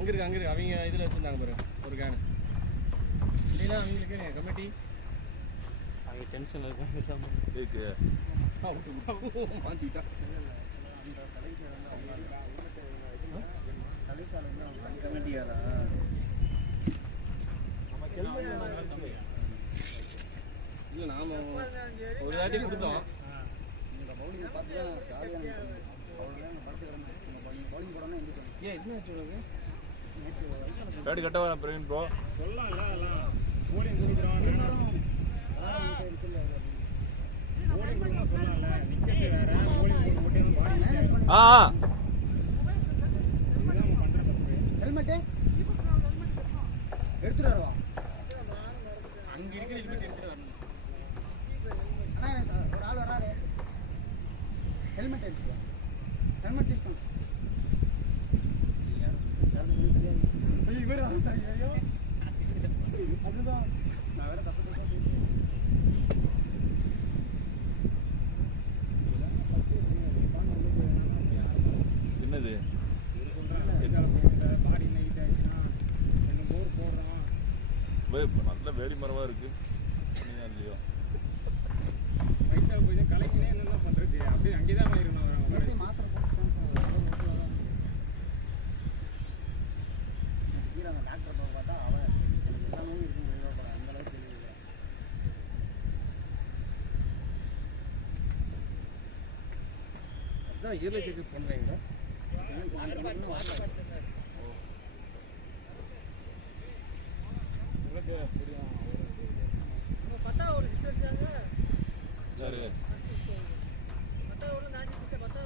அங்கே இருக்கு அவங்க இதில் வச்சுருந்தாங்க பாரு ஒரு கேனு இல்லைன்னா அவங்களுக்கு கமிட்டி அவங்க டென்ஷனில் இருக்காங்க சாமி இருக்கு மாற்றிட்டா கமிட்டியாரா இல்லை நாம ஒரு வாட்டி கொடுத்தோம் ஏன் என்ன ஆச்சு உனக்கு பேடி கட்ட வரேன் பிரவீன் ப்ரோ சொல்லலாம்ல அதெல்லாம் போலிங் கொடுக்குறோம் போலிங் கொடுங்க சொல்லலாம்ல நிற்கிறது வேற போலிங் போட்டு பாடி ஹெல்மெட்டு எடுத்துட்டு வருவா அங்கே இருக்கிற ஹெல்மெட் எடுத்துட்டு வரணும் அண்ணா ஒரு ஆள் வராரு ஹெல்மெட் எடுத்துட்டு ஹெல்மெட் யூஸ் பண்ணு இவர் ஐயோ அதுதான் நான் வேற தப்பு என்னது பாடி நைட் ஆயிடுச்சுன்னா என்ன போர் போடுறோம் நல்ல வேடி மரமாக இருக்கு இல்லையோ வயிற்றால் போய் கலைக்கினே என்ன பண்ணுறது அப்படியே அங்கே தான் இருக்கணும் டாக்டர் பார்த்தா அவன் எனக்கு எல்லாமே இருக்கும் அந்த அளவுக்கு தெரியல அதான் இயர்லி செக்அப் பண்ணுறீங்களா பட்டா ஒரு சிஸ்டர் பட்டா ஒரு நாட்டி சிஸ்டர் பட்டா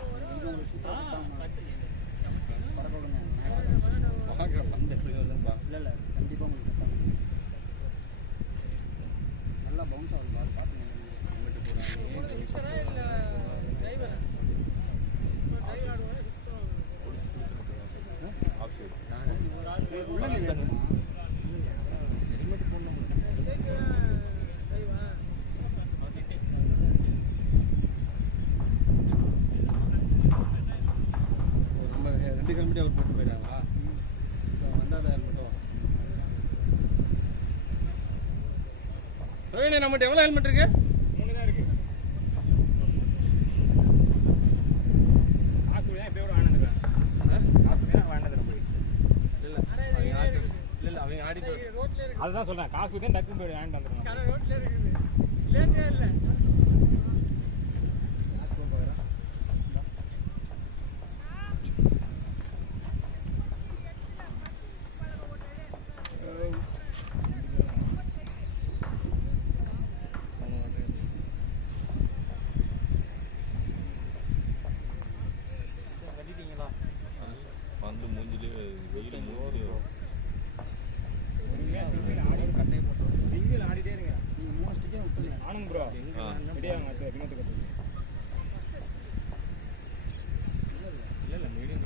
இல்லை கண்டிப்பாக உங்களுக்கு நல்லா பவுன்ஸ் ஆகுது பால் பார்த்துங்க ஹெல்மெட் போடணும் ரொம்ப 2 கிலோமீட்டர் அவர் போட்டு போயிடாங்களா வந்தால் ஹெல்மெட்டும் ரவினே நம்மகிட்ட எவ்வளோ ஹெல்மெட் இருக்கு 3 தான் இருக்கு காசு தான் எப்போ வாங்கினதுக்கேன் காசு தான் வாங்கினது நம்ம இல்லை அவங்க ஆடி அதுதான் சொல்கிறேன் காசு தான் டக்குன்னு போய் வாங்கிட்டு வந்துடுறோம் ரோட்டில் இருக்குது இல்லையே இல்லை வந்து மூஞ்சிலே வெயில் மூஞ்சி சிங்கிள் ஆடிட்டே இருங்க நீங்கள் 3 ஸ்டிக்கே விட்டுருங்க ஆனுங்க ப்ரோ ரெடியாங்க அது வினோத்து கட்டு இல்லை மீடியம்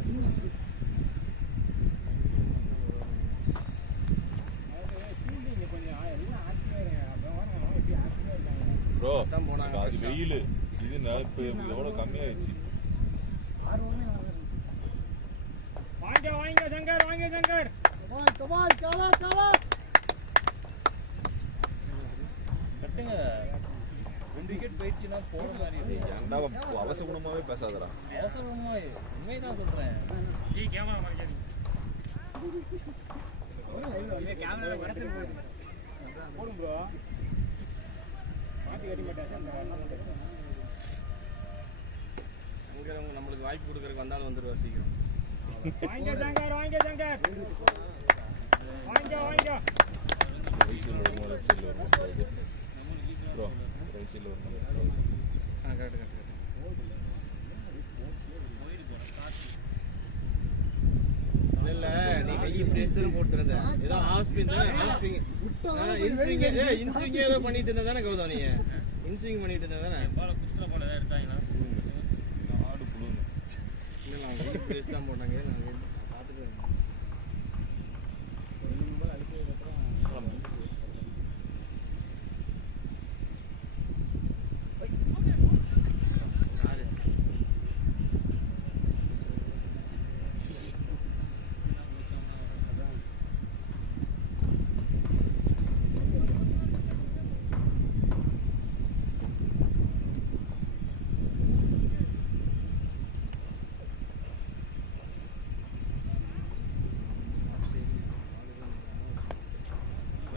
கொஞ்சம் எல்லாம் ஆக்டிவாக இருங்க அப்புறம் எப்படி ஆக்டிவாக இருக்காங்க ப்ரோ தான் போனாங்க அது வெயில் இது இப்போ எவ்வளோ கம்மியாகிடுச்சு வாங்க சங்கர் வாங்க சங்கர் கமால் கட்டுங்க 2 விக்கெட் போயிடுச்சுன்னா போட மாதிரி அவசகுணமாகவே பேசாதடா அவசகுணமா உண்மைதான் சொல்கிறேன் ஜி கேமரா மாதிரி கேமரா போடும் ப்ரோ மாற்றி கட்டி மாட்டேன் நம்மளுக்கு வாய்ப்பு கொடுக்குறதுக்கு வந்தாலும் வந்துடுவார் சீக்கிரம் வாங்க சங்கர் வாங்க ப்ரோ ரைசில் கரெக்ட் இல்லை நீ கை இப்படி எடுத்து போட்டுருந்த ஏதோ ஹாஸ்பிங் இன்ஸ்விங் ஏதோ பண்ணிட்டு இருந்தா தானே கௌதம் நீ இன்ஸ்விங் பண்ணிட்டு இருந்தா தானே குஸ்தில் போட ஏதாவது எடுத்தாங்களா ஆடு புழுன்னு இல்லை நான் கை இப்படி எடுத்து தான் போட்டாங்க நான் பார்த்துட்டு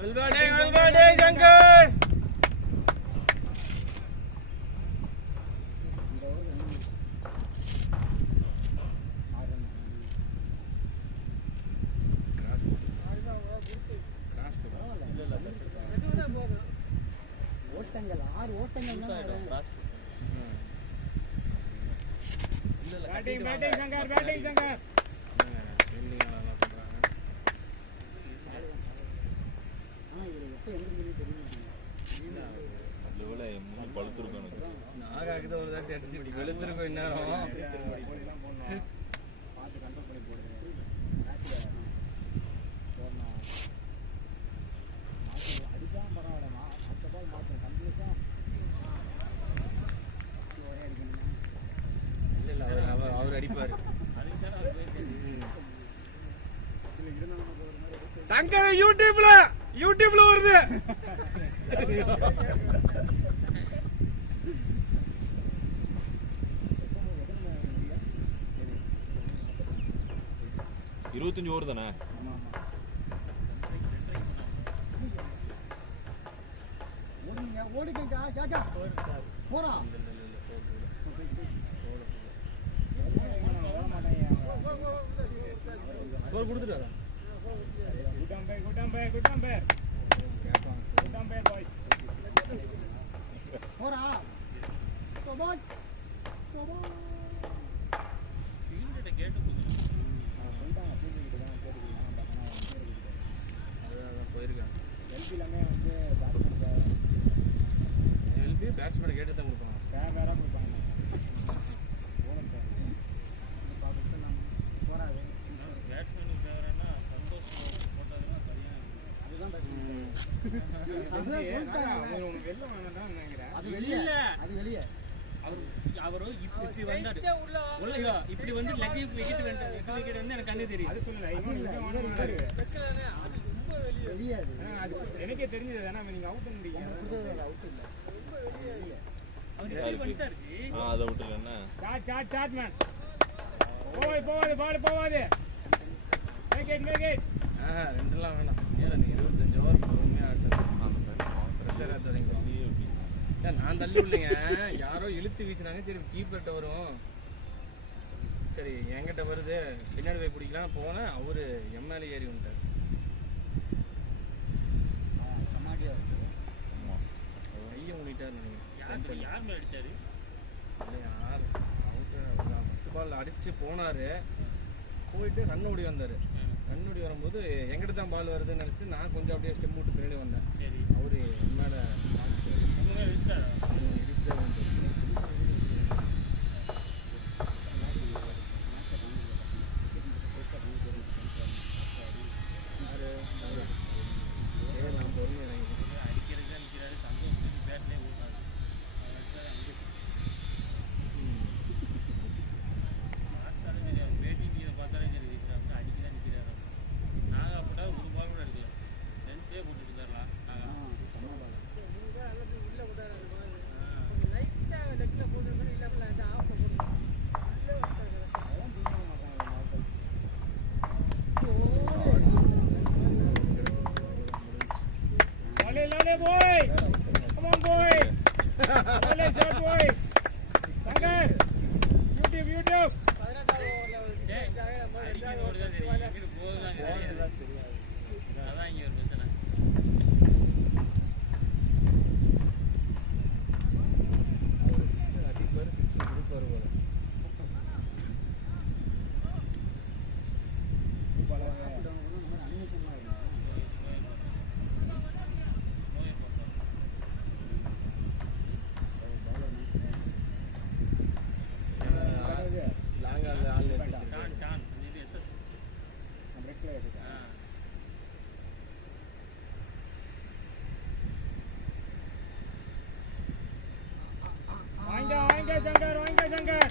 Well batting, Shankar. ஓட்டங்கள் 6 ஓட்டங்கள் தான். Batting, Shankar, batting, Shankar. நாகாக்குது ஒரு தாட்டி அடிச்சு இப்படி வெளுத்துருக்கோம் இந்நேரம். இல்ல அவர் அடிப்பாரு. சங்கர யூடியூப்ல வருது. 25 ஓவர் தானே? போறா ஸ்கோர் கொடுத்துட்டாரா? போறா பேட்ஸ்மேன் கேட்டு தான் கொடுப்பாங்க. இப்படி வந்து விக்கெட் வந்து எனக்கு கண்ணு தெரியும். எனக்கே தெரிஞ்சது தானே நீங்க அவுட் பண்ண முடியும். அதை விட்டுல என்ன போவாது. ரெண்டுலாம் வேணாம். நீ 25 ஓவர் பொறுமையா நான் தள்ளி விடலைங்க. யாரோ இழுத்து வீசினாங்க. சரி கீப்பர்கிட்ட வரும், சரி என்கிட்ட வருது, பின்னாடி போய் பிடிக்கலாம் போனேன். அவரு எம்எல்ஏ ஏறி வந்துட்டார். கையை மூடிட்டார் நினைக்கிறேன். யார் மேல அடிச்சாரு? யார் ஃபர்ஸ்ட் பால் அடிச்சுட்டு போனாரு. போயிட்டு ரன் ஓடி வந்தாரு. ரன் ஓடி வரும்போது எங்கிட்ட தான் பால் வருதுன்னு நினச்சிட்டு நான் கொஞ்சம் அப்படியே ஸ்டெம் விட்டு பின்னாடி வந்தேன். சரி அவரு மேலே boy, come on boy, shot boy, Sagar, YouTube. Shankar.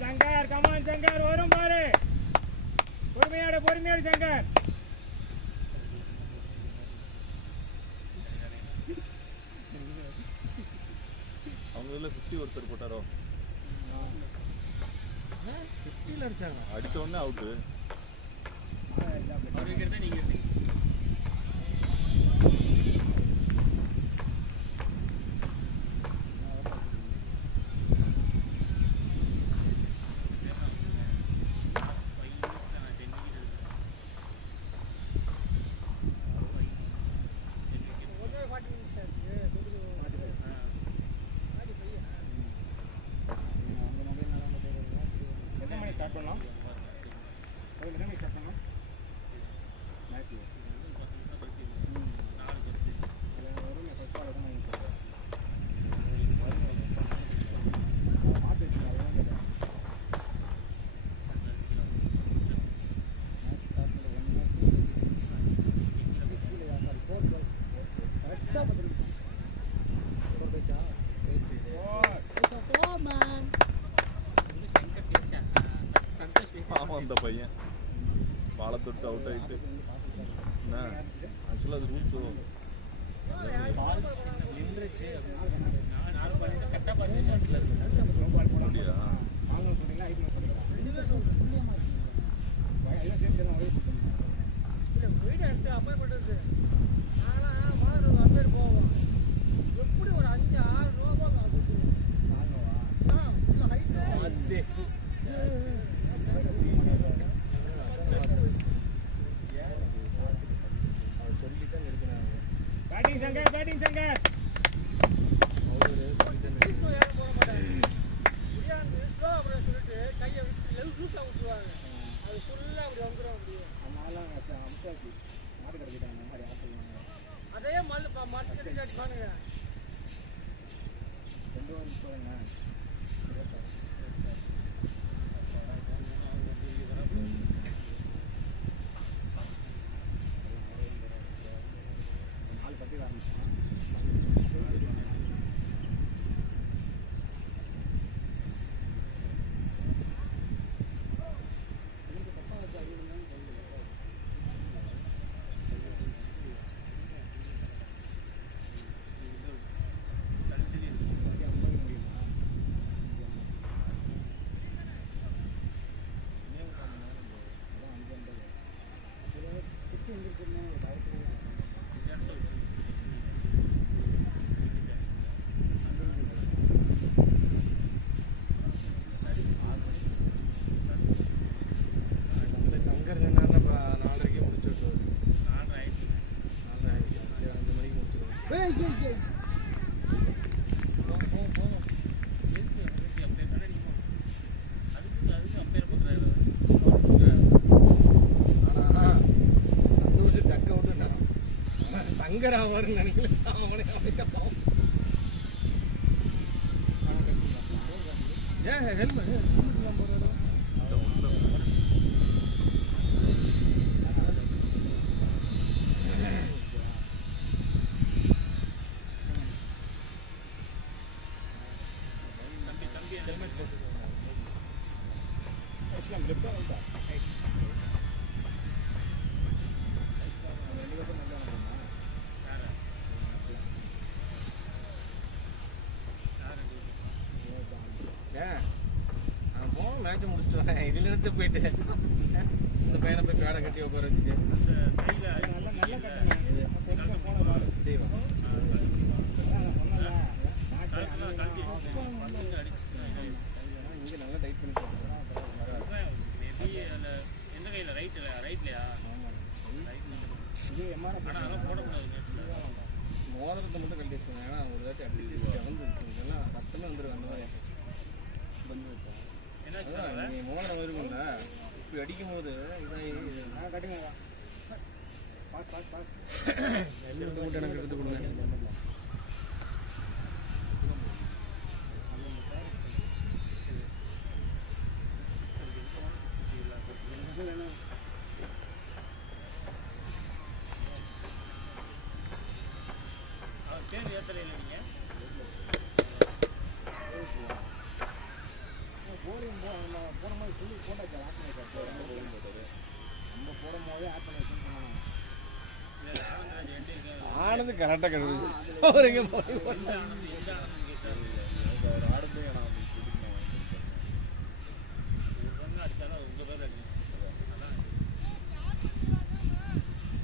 Shankar come on Shankar வரும் பாரு பொறுமையாடு சங்கர் அவங்க இதுல 50 ஒருத்தர் போட்டாரோ 50ல அடிச்சாங்க. அடிச்ச உடனே அவுட்டு. அவர் இருக்கிறத நீங்க இருந்தீங்க. ஸ்டார்ட் பண்ணலாம். ஸ்டார்ட் பண்ணலாம். மேட்ச் பாவம் அந்த பையன் பாலை தொட்டு அவுட் ஆயிட்டு என்ன ஆக்சுவலாக அது ரூல்ஸோ நின்றுச்சு. அப்படியா? எப்படி ஒரு 5-6 ரூபா பேட்டிங் சங்கர் அதே மாட்டு அடிப்பானுங்க. சங்கர் என்னன்னா 4:30 முடிச்சு விட்டுருவாரு. 4:30 5 மணிக்கு முடிச்சிருவாரு. சந்தோஷம் டக் அவுட் சங்கர் ஆவாருன்னு நினைக்கல. அவனே ஏன் ஹெல்மெட் நான் போன மேட்ச் முடிச்சுட்டு வரேன். இதுல இருந்து போயிட்டு இந்த பையனை போய் காடை கட்டி உட்கார வச்சுட்டு இங்க நல்லா டைட் பண்ணி மோதிரத்தை மட்டும் கழட்டி வச்சுக்கோங்க. ஏன்னா ஒரு தாட்டி அடிச்சு வந்து ரத்தமே வந்துடும். அந்த மாதிரி அதான் நீ மோதிரம் இருக்கும்ல இப்படி அடிக்கும் போது இதாகி கட்டுங்க. ஹெல்மெட் மட்டும் எனக்கு எடுத்து கொடுங்க. போலிங் போன மாதிரி சொல்லி போட்டாச்சு ஆட் பண்ணி நம்ம போடும் போதே ஆட் பண்ணி வச்சுருக்கோம். ஆனது கரெக்டாக கிடையாது. அவர் எங்கே போய் ஆடு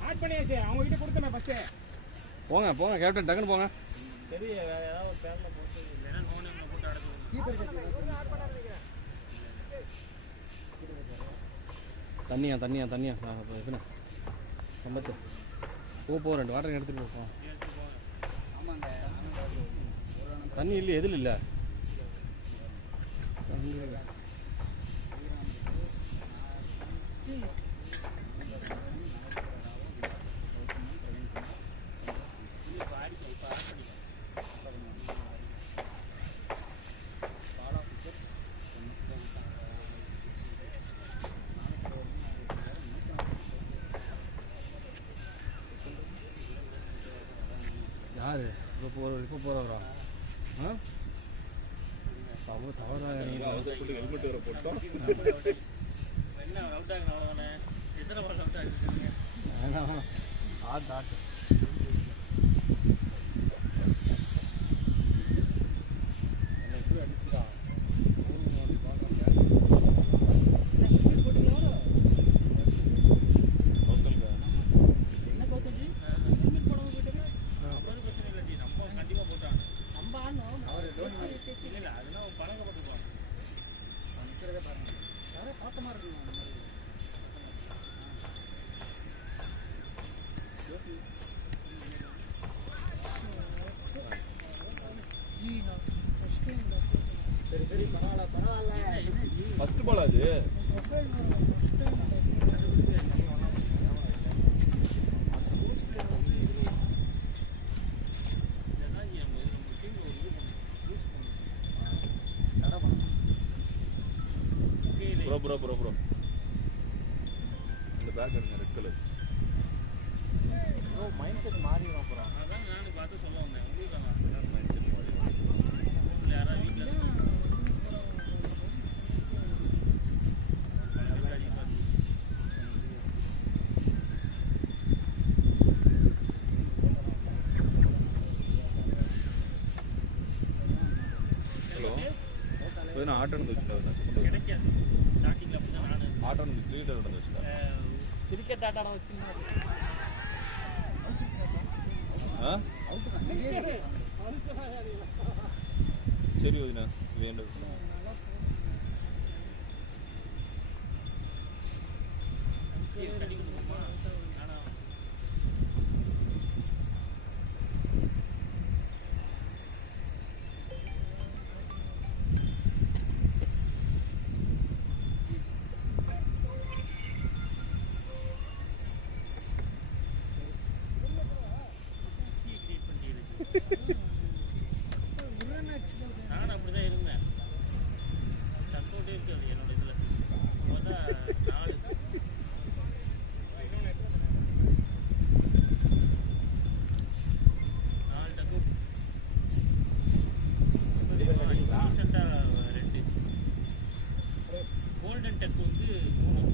ஆட் பண்ணியாச்சு. அவங்க கிட்ட கொடுத்தேன் ஃபர்ஸ்ட். போங்க போங்க கேப்டன் டக்குன்னு போங்க. சரி ஏதாவது ஒரு பேர்ல போட்டு இல்லைன்னா நோனி போட்டு அடக்கு. தண்ணியா இதுண்ணா சம்பத்து போ 2 வாட்டர் எடுத்துகிட்டு போவோம். தண்ணி இல்லையா எதில் இல்லை யாரு இப்போ போகிறவரா? தவறா ஹெல்மெட் வர போட்டோம். என்ன அவுட் ஆகணும் அவ்வளோதானே. எத்தனை பால் அவுட் ஆகிருக்கீங்க? ஆட்டு ஃபர்ஸ்ட் பால் அது. ப்ரோ இந்த பேக் எடுங்க red colour. Bro mind set மாறிடும் அப்புறம். அதான் நானும் பார்த்து சொல்ல வந்தேன். உங்களுக்கு மைண்ட் செட் மாறி யாராவது வீட்டில் ஹலோ ஆட்டோ வந்து வச்சுருந்தேன். கிடைக்காது. ஸ்டார்டிங்கில் அப்படி தான் நான் ஆட்டோ வந்து 3 டர் வந்து வச்சுருந்தேன். கிரிக்கெட் ஆட்டம் வச்சுருந்தேன். சரி ஓதினா வேண்டும். நானும் அப்படிதான் இருந்தேன். சத்தோட்டே இருக்காது என்னோட இதில். நாலு 4 டக்கு ரீசெண்டாக 2 கோல்டன் டக் வந்து 3.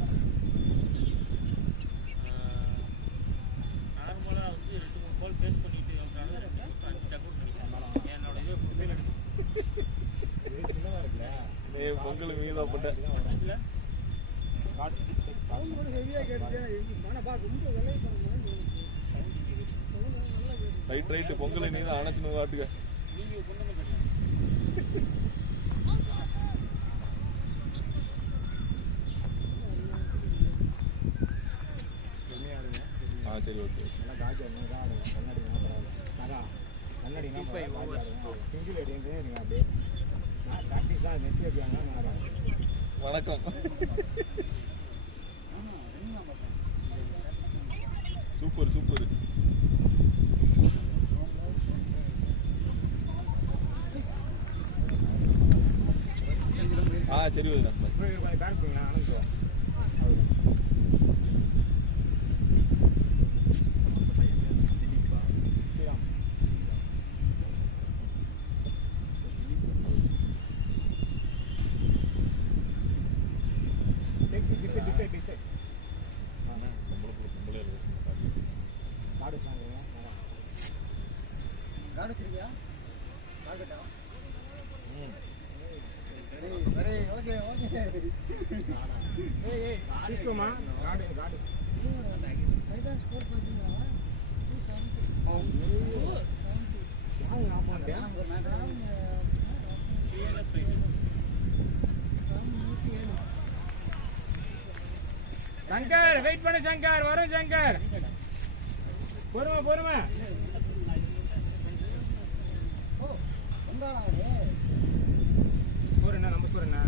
நார்மலாக வந்து 2-3 பால் ஃபேஸ் பண்ணிட்டு வந்தாலும் 5 டக்கு பண்ணிக்கலாம். என்னோட இதே மொபைல் எடுத்து பொங்கல் மீதப்பட்ட ரைட் பொங்கலை நீ தான் அணைச்சுன்னு காட்டுக்க. சரி ஓகே. வணக்கம். Super super. சரி తీసుకోమా గాడి గాడి சங்கர் வெயிட் பண்ணு சங்கர் வரும் சங்கர் பொறுமை பொறுமை போறேண்ணா நம்ம போறேண்ணா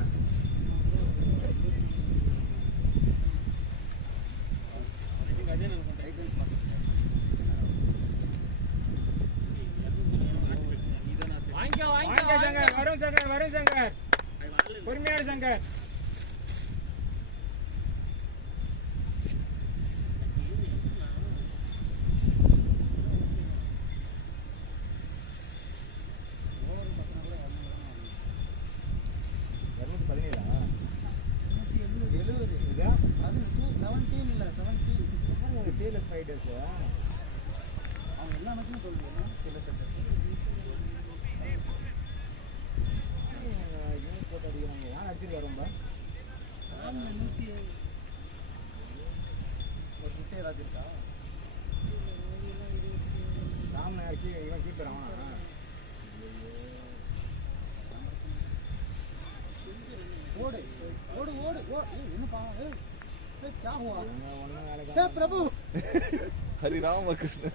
வாங்க சங்கர் வரும் சங்கர் வரும் சங்கர் பொறுமையாடு சங்கர் இவன் கீப்பர் ஓடு ஓடு ஓடு என்னப்பா क्या हुआ प्रभु हरि राम कृष्ण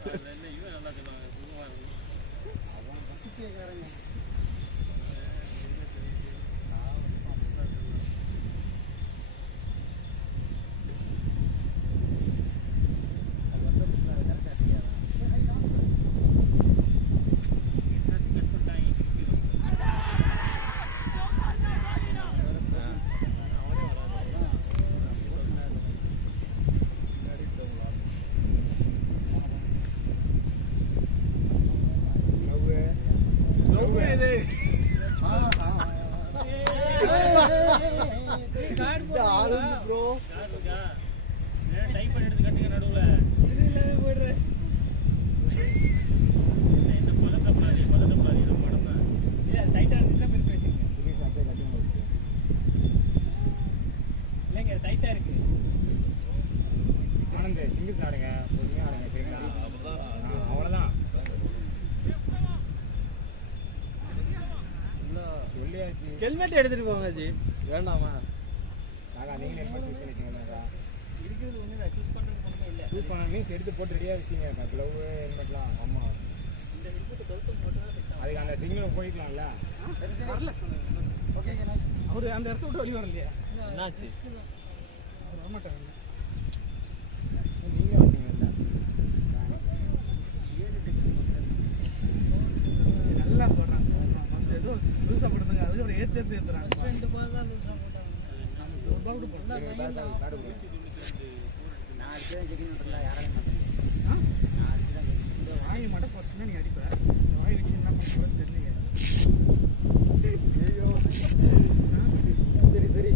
ஹெல்மெட் எடுத்துட்டு போங்க ஜி வேண்டாமா நீங்க இருக்கிறது ஒண்ணு சூஸ் பண்றது ஒண்ணுமே இல்ல சூஸ் பண்ண மீன்ஸ் எடுத்து போட்டு ரெடியா வச்சீங்க க்ளவ் ஹெல்மெட்லாம் ஆமா இந்த ஹெல்மெட் கவுத்தம் போட்டா அதுக்கு அந்த சிக்னல் போயிடலாம்ல வரல ஓகே அவரு அந்த இடத்த விட்டு வெளிய வரலையா என்னாச்சு வர மாட்டாங்க நீங்க வந்தீங்கல்ல நல்லா போடுறாங்க ஃபர்ஸ்ட் ஏதோ லூசா போடுறாங்க அதுக்கு அப்புறம் ஏத்துறாங்க ரெண்டு பால் தான் லூசா போட்டாங்க ஒரு பால் கூட போடல நான் அடிச்சேன் செக்கிங் பண்றல யாரால மாட்டேன் நான் வாங்கி மட்டும் ஃபர்ஸ்ட் நீ அடிப்ப வாங்கி வச்சு என்ன பண்றதுன்னு தெரியல ஐயோ சரி சரி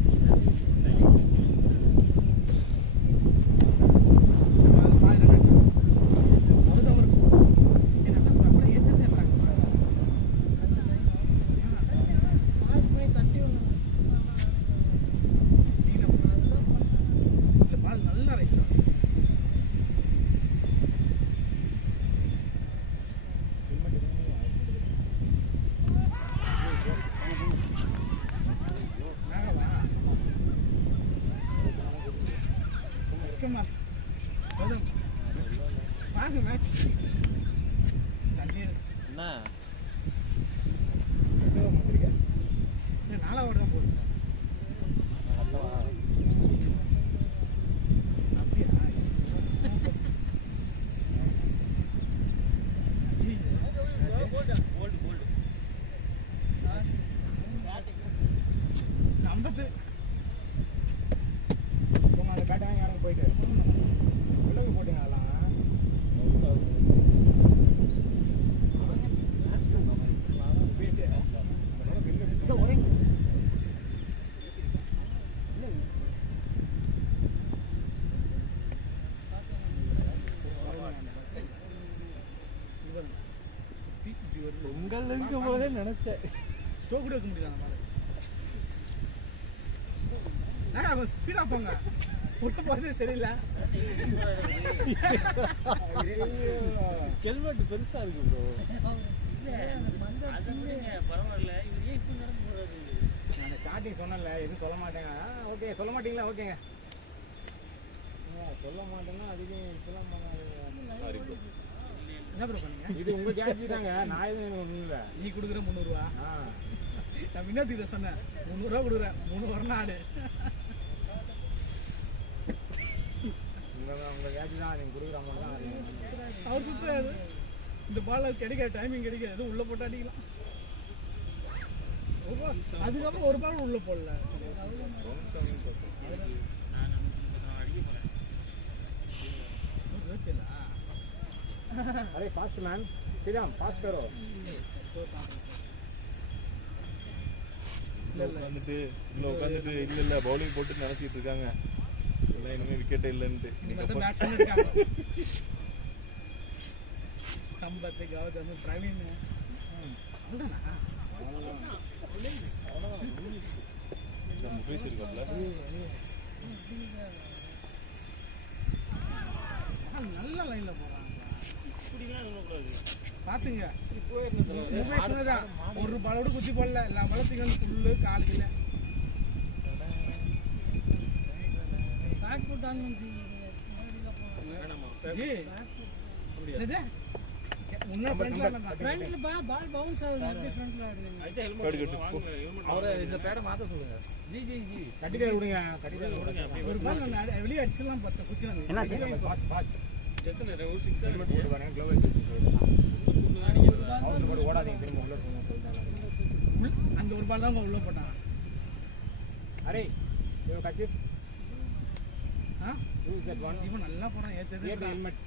உங்கள் இருக்கும் போதே நினைச்சேன் ஸ்டோக் கூட வைக்க முடியாது அவன் ஸ்பீடாக போங்க உள்ள போகிறதே சரியில்லை. ஹெல்மெட் பெருசா இருக்கு ப்ரோ. பரவாயில்ல, இவர் ஏன் இப்படி நடந்து போறாரு? நான் ஸ்டார்டிங் சொன்னல எதுவும் சொல்ல மாட்டேங்க. ஓகே சொல்ல மாட்டீங்களா? ஓகேங்க. சொல்ல மாட்டேன்னா அதுக்கு சொல்ல மாட்டேங்க. என்ன ப்ரோ பண்ணீங்க? இது உங்க கேட்சி தாங்க. நான் எதுவும் ஒன்றும் இல்லை. நீ கொடுக்குற 300 ரூபா. நான் இன்னத்துக்கிட்ட சொன்னேன் 300 ரூபா கொடுக்குறேன். 3 வரணும் ஆடு. உங்க கேட்சி தான். நீங்கள் கொடுக்குற அமௌண்ட் தான். அவர் சுத்தாது. இந்த பால் கிடைக்காது, டைமிங் கிடைக்காது. உள்ள போட்டு அடிக்கலாம். அதுக்கப்புறம் ஒரு பால் உள்ள போடல. अरे फास्ट मैन श्रीराम फास्ट करो. உட்காந்துட்டு இல்ல பவுலிங் போட்டு நினைச்சிட்டு இருக்காங்க. இல்லை இனிமே விக்கெட்டே இல்லைன்ட்டு. சம்பத்து கௌதம் பிரவீன் முகேஷ் இருக்காப்ல. நல்ல லைன்ல போறாங்க. பாத்துங்க ஒரு பாலோட குச்சி போடல. எல்லா பலத்தையும் புல்லு காலையில இந்த பேடை மாத்த சொல்லுங்க. ஒரு பால் வெளியே அடிச்சலாம் பார்த்தேன். குச்சி அந்த ஒரு பால் தான் உள்ள போட்டான். அரே கட்சி இவன் நல்லா போறான். ஏத்தது ஹெல்மெட்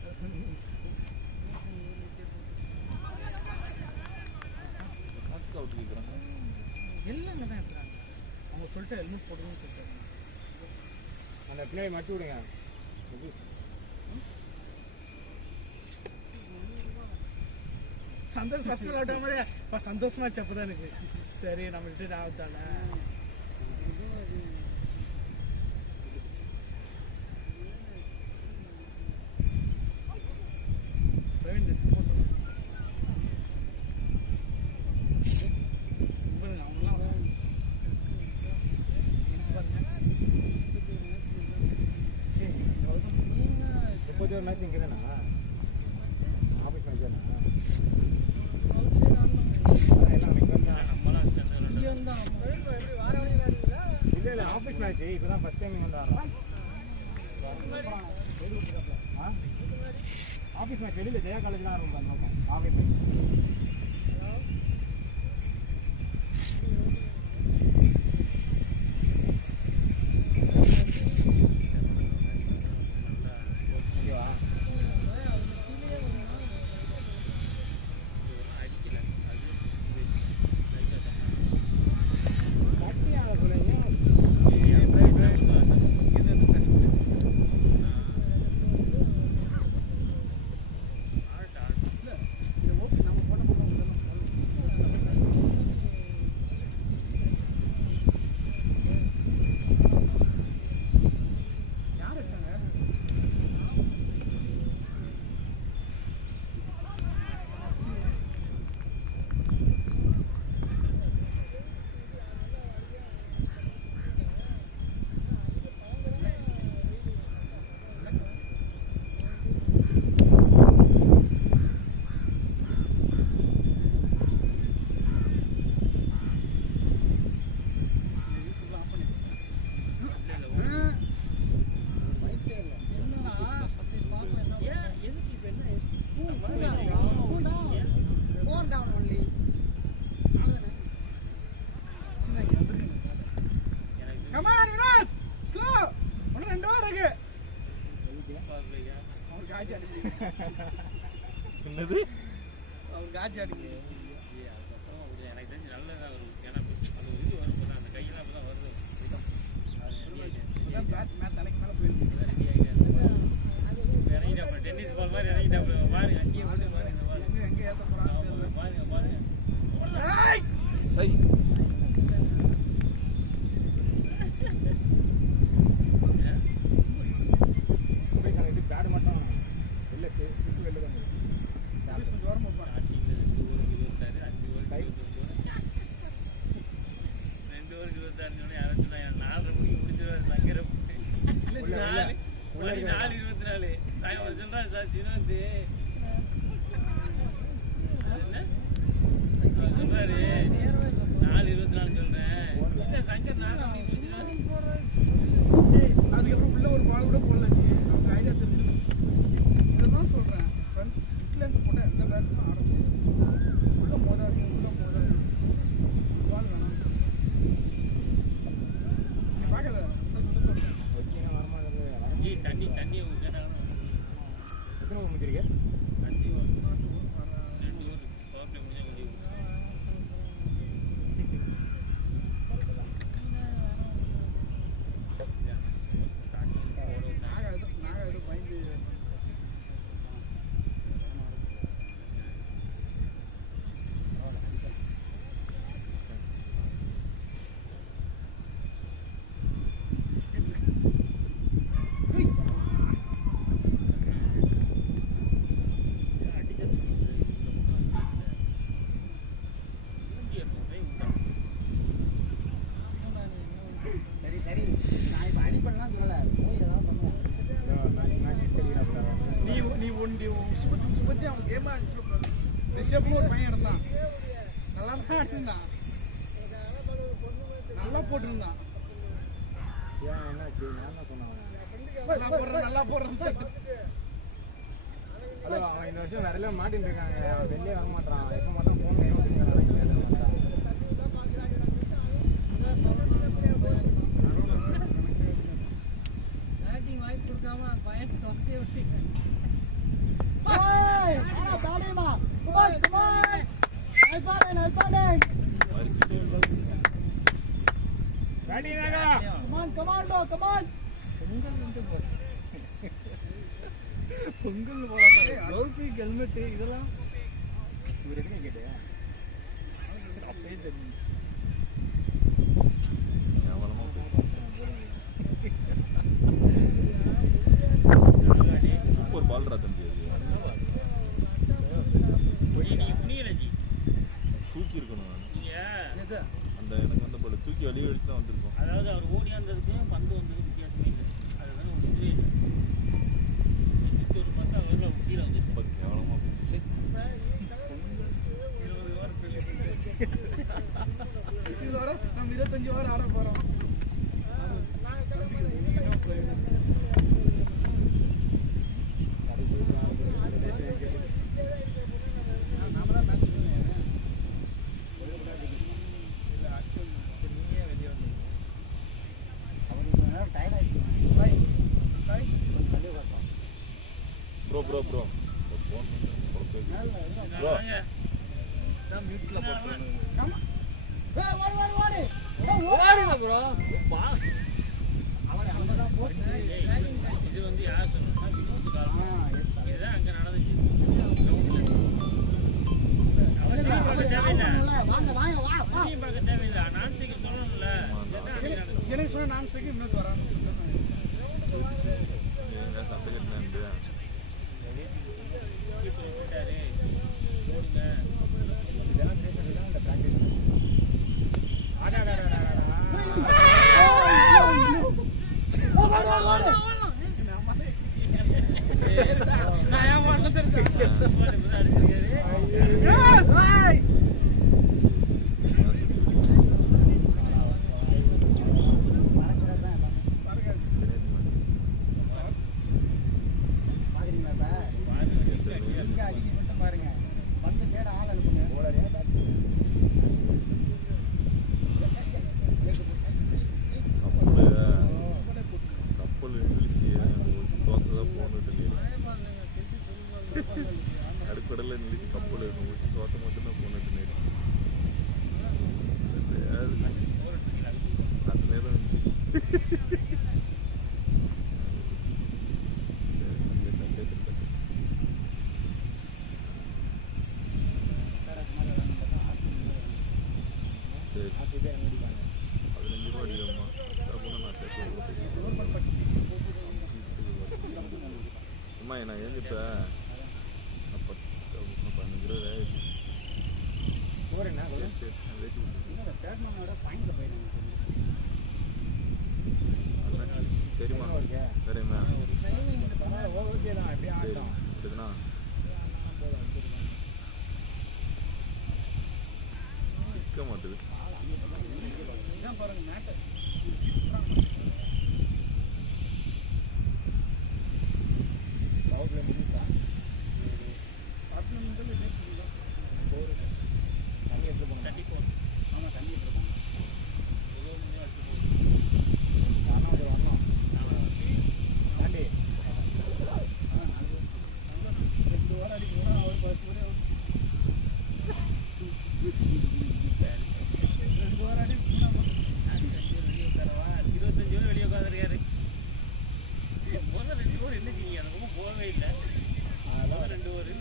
எல்லாம் தான் எடுக்கிறாங்க. அவங்க சொல்லிட்டு ஹெல்மெட் போடுறோம்னு சொல்லிட்டு அந்த பின்னாடி மட்டி விடுங்க. சந்தோஷ் ஃபர்ஸ்ட் விளையாட்ட மாதிரி சந்தோஷமா அப்பதான் எனக்கு சரி நம்ம விட்டுட்டு ஆகுதானே. எப்போது ஒரு மேட்ச் இங்கே தானா? ஆஃபீஸ் மேட்ச் தானா? இல்லை ஆஃபீஸ் மேட்ச் இப்போ தான் ஃபஸ்ட் டைம் வந்து ஆஃபீஸ் மேட்ச் வெளியில் ஜெயா காலேஜ் தான் இருக்கும். அந்த பக்கம் ஆஃபீஸ் மேட்ச் என்னது அவருக்கு ஆச்சு அடிக்கு. எனக்கு தெரிஞ்சு நல்லதாக வரும். ஏன்னா அந்த இது வரும் போது அந்த கையில் அப்போ தான் வருது. தலைக்கு மேலே போயிருக்கு. இறங்கிட்டாப்பா டென்னிஸ் பால் மாதிரி இறங்கிட்டாப்பா. பாருங்க அங்கேயே வந்து பாருங்க. எங்கே ஏற்ற போகிறாங்க பாருங்க பாருங்க சை இது பேடு மட்டும் வெளில சுற்றி வெளில தான் தூரம் போப்பான். 2 ஓவர் 26 யாராச்சும் 4:30 மணிக்கு முடிச்சிருவாரு சங்கரம். 4:24 சாயங்காலம் சொல்றாரு சார் சினோத்து சொல்றாரு 4:24 சொல்றேன் இல்ல சங்கர் 4 மணிக்கு முடிச்சிருவாரு. அதுக்கப்புறம் உள்ள ஒரு பால் கூட போடல அவங்க ஐடியா தெரிஞ்சு இதுதான் சொல்றேன் இருந்து போட்டா எந்த பேட்ஸும் ஆட முடியாது. உள்ள மோதாது பால் வேணாம் நீ பார்க்கல சொல்றேன் வச்சிங்கன்னா வரமா தண்ணி அவங்க கேட்டாங்கன்னா எத்தனை ஊர் முடிச்சிருக்கேன் 5 ஓவர் 2 ஓவர் பவர் பிளே முடிஞ்சா கொஞ்சம் நாங்கள் எதுவும் பயந்து சரி சரி நான் இப்போ அடி பண்ணலாம் சொல்லலை போய் ஏதாவது பண்ணுவேன் நீ ஒண்டி சுபத்தி அவன் கேமா அடிச்சு ரிஷப்னு ஒரு பையன் இருந்தான் நல்லா தான் அடிச்சிருந்தான் நல்லா போட்டிருந்தான் ஏன் என்னாச்சு நான் தான் சொன்னேன் நல்லா போடுறேன்னு சொல்லிட்டு ஹலோ அவன் இந்த வருஷம் வேற எல்லாம் மாட்டின்னு இருக்காங்க அவன் வெளியே வர மாட்டான் எப்போ மட்டும் ஃபோன் பண்ணி விட்டுருக்கான் பேட்டிங் வாய்ப்பு கொடுக்காம பயத்தை தொலைச்சி விட்டீங்க. பொங்கல் போல க்ளவுஸு ஹெல்மெட்டு இதெல்லாம் இவர் எதுக்கு கேட்டு அப்பயே தெரியும். எவனமா சூப்பர் பால்ரா தம்பி அது நீங்க புரியல ஜி தூக்கி இருக்கணும் நான் நீங்க அந்த எனக்கு வந்த பால் தூக்கி வெளியே அடிச்சு தான் வந்திருக்கும் அதாவது அவர் ஓடி வந்ததுக்கும் பந்து வந்ததுக்கு வித்தியாசமே இல்லை அதுதான் உங்களுக்கு இதுவே இல்லை ஒரு பந்து அவர் கீழே வந்துச்சு ரொம்ப கேவலமா போச்சு 20 ஓவர் இது வர நம்ம 25 ஓவர் ஆட போறோம் ப்ரோ ஃபோன் ப்ரோ நான் மியூட்ல போட்டேன். ஓடுங்க bro. இது வந்து யார் சொன்னா வினோத் காரணம் இதுதான் அங்க நடந்துச்சு பார்க்க தேவையில்லை நான்சிக்கு சொல்லணும்ல எனக்கு சொன்ன நான் ஸ்ட்ரைக்கு இன்னொரு வரான்னு சண்டை கட்டினா போட்டாரு போடுங்க இதெல்லாம் பேசுறது தான் இந்த ப்ராக்டிஸ் நான் ஏன் வரல பாருங்க வந்து தேட ஆள சரி பார்த்துட்டு எங்கே அடிப்பாங்க 15 ரூபா அடிக்கிறோம்மா பொண்ணு நான் சேர்த்து அம்மா நான் எழுந்திப்பேன் அப்போ 15 ரூபா ஆயிடுச்சு போர் என்ன சரி சரி நான் பேசி சரிம்மா சரிம்மா ஓகே தான் அப்படியே சரி ஆகட்டும் இருக்குண்ணா சிக்க மாட்டுது பாருங்க மேட்டர் பவர் முடிஞ்சா 10 நிமிஷத்துல தண்ணி எடுத்து போகணும் ஆமாம் தண்ணி எடுத்துருப்பாங்க வரணும் தாண்டி 2 வாரம் அடிக்கணும் அவர் 10 வரையும் 2 வாரம் அடிக்கணும் 25 பேர் வெளியே உட்காந்துருக்காரு முதல்ல 2 ஓவர் என்ன செய்யுங்க அந்த பக்கம் போகவே இல்லை அதெல்லாம் 2 ஓவர்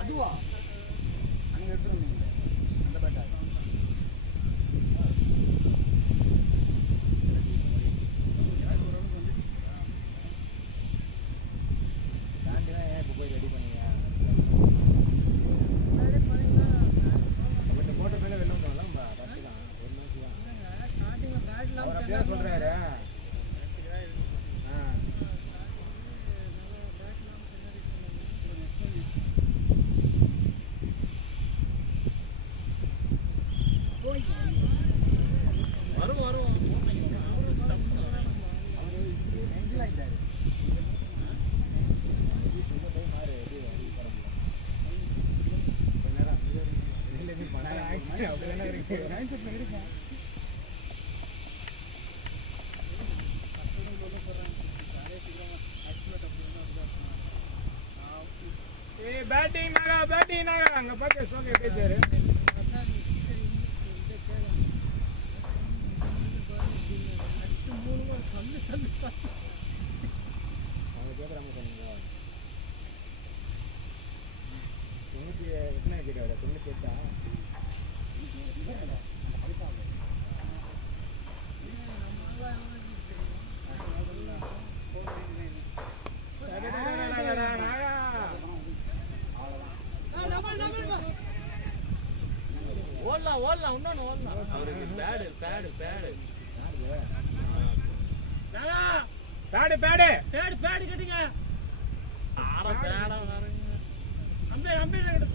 அதுவா அங்கே எடுத்துருந்தீங்க அந்த பேட்டா தாண்டி தான் ஏன் இப்போ போய் ரெடி பண்ணீங்க கொஞ்சம் போட்ட மேலே வெளில வந்தோம்லாம் கரெக்டு தான் ஒரு மேட்ச் தான் ஸ்டார்டிங்கில் பேட் அவர் அப்படியே சொல்கிறாரு வரும் செஞ்சில் ஆகிட்டாரு டைம் மாறு கொஞ்ச நேரம் வெளியிலேருந்து பணம் ஆயிடுச்சு அப்படி தானே இருக்கு பேட்டிங் நாங்க அங்க பார்த்து ஸ்லோகே பேசுறாரு அவங்க கேட்குறாங்க சொன்னீங்க 90 எத்தனை கேட்குறாரு 98 ஓடலாம் இன்னொன்று ஓடலாம் அவருக்கு பேடு கட்டுங்க பேடா வரங்க அம்பேர் அம்பேர்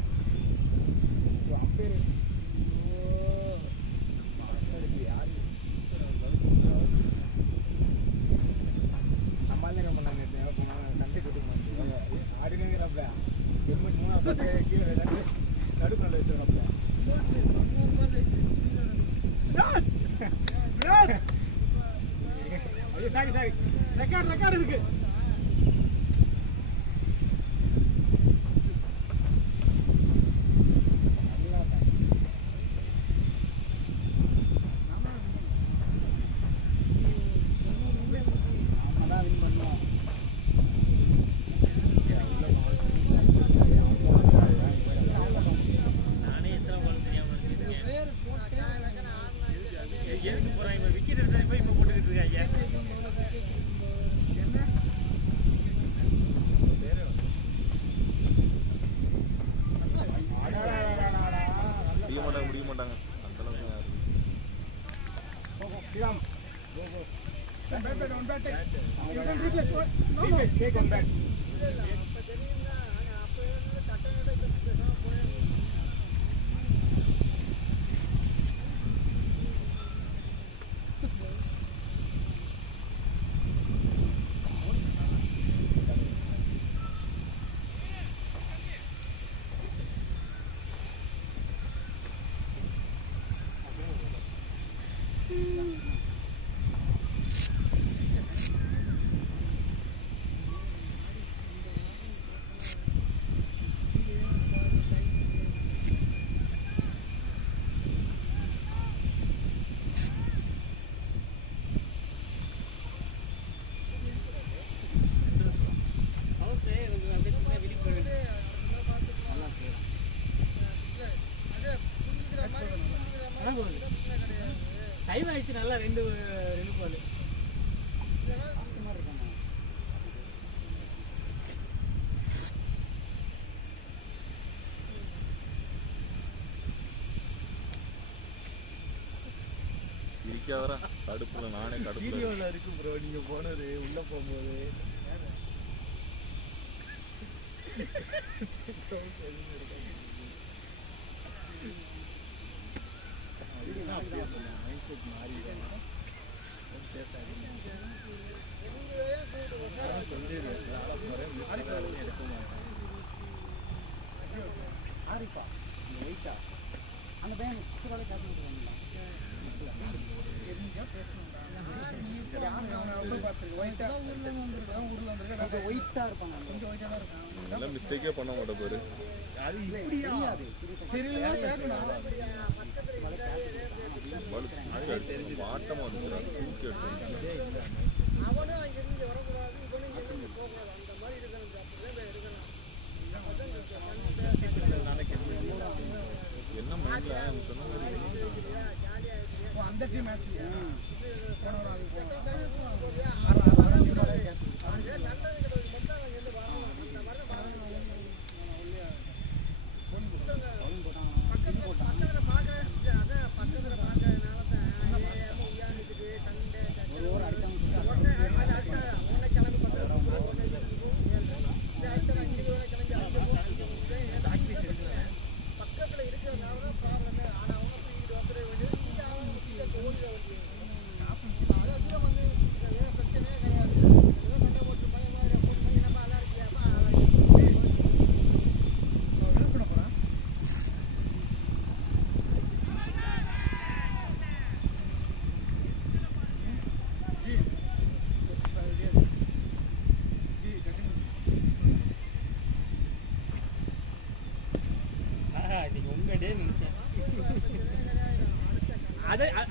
நம்மளால என்ன பண்ணாங்க கண்டி கொடுக்க ஆடினுங்கிறப்ப ஹெல்மெட் 3 கீழே நடுக்கல்ல வச்சுருக்கப்ப சாரி ரெக்கார்டு இருக்கு நானே எத்தனை பால் தெரியாம இருக்கேன் எதுக்கு போறாங்க விக்கெட் எடுத்து போய் இப்போ போட்டுக்கிட்டு இருக்காங்க முடிய மாட்டாங்க அந்த அளவுக்கு யாரும் Take one back. 2 பால் சிரிக்காதரா கடுப்புல நானே கடுப்புல வீடியோவில் இருக்கு ப்ரோ நீங்கள் போனது உள்ளே போகும்போது அந்த பையன் சுற்றுலாவே காசு கொடுக்குறாங்களா கொஞ்சம் ஒயிட்டாக இருப்பாங்க கொஞ்சம் ஒயிட்டாக தான் இருக்காங்க எல்லாம் மிஸ்டேக்கே பண்ண மாட்டேன் பாரு அது தெரியாது வாட்டமா வந்துக்கிறாங்க தூக்கி எடுத்து அவனும் அங்கிருந்து வரக்கூடாது இவனும் இங்கிருந்து போகக்கூடாது அந்த மாதிரி இருக்கணும் என்ன மைண்ட்ல சொன்ன மாதிரி அந்த டீம் மேட்ச்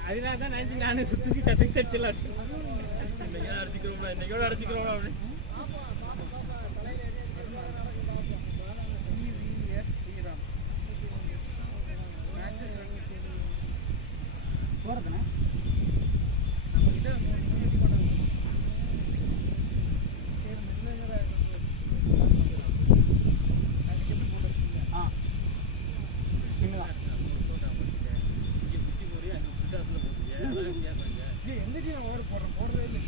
அதனால தான் நினைச்சு நானே சுற்றி கற்றுக்கு தச்சுலாம் அடிச்சுக்கிறோம் இன்னைக்கோட அடிச்சுக்கிறோம் அப்படின்னு போகிறதுண்ணே எந்த டீம் ஓவர் போடுறதே இல்லை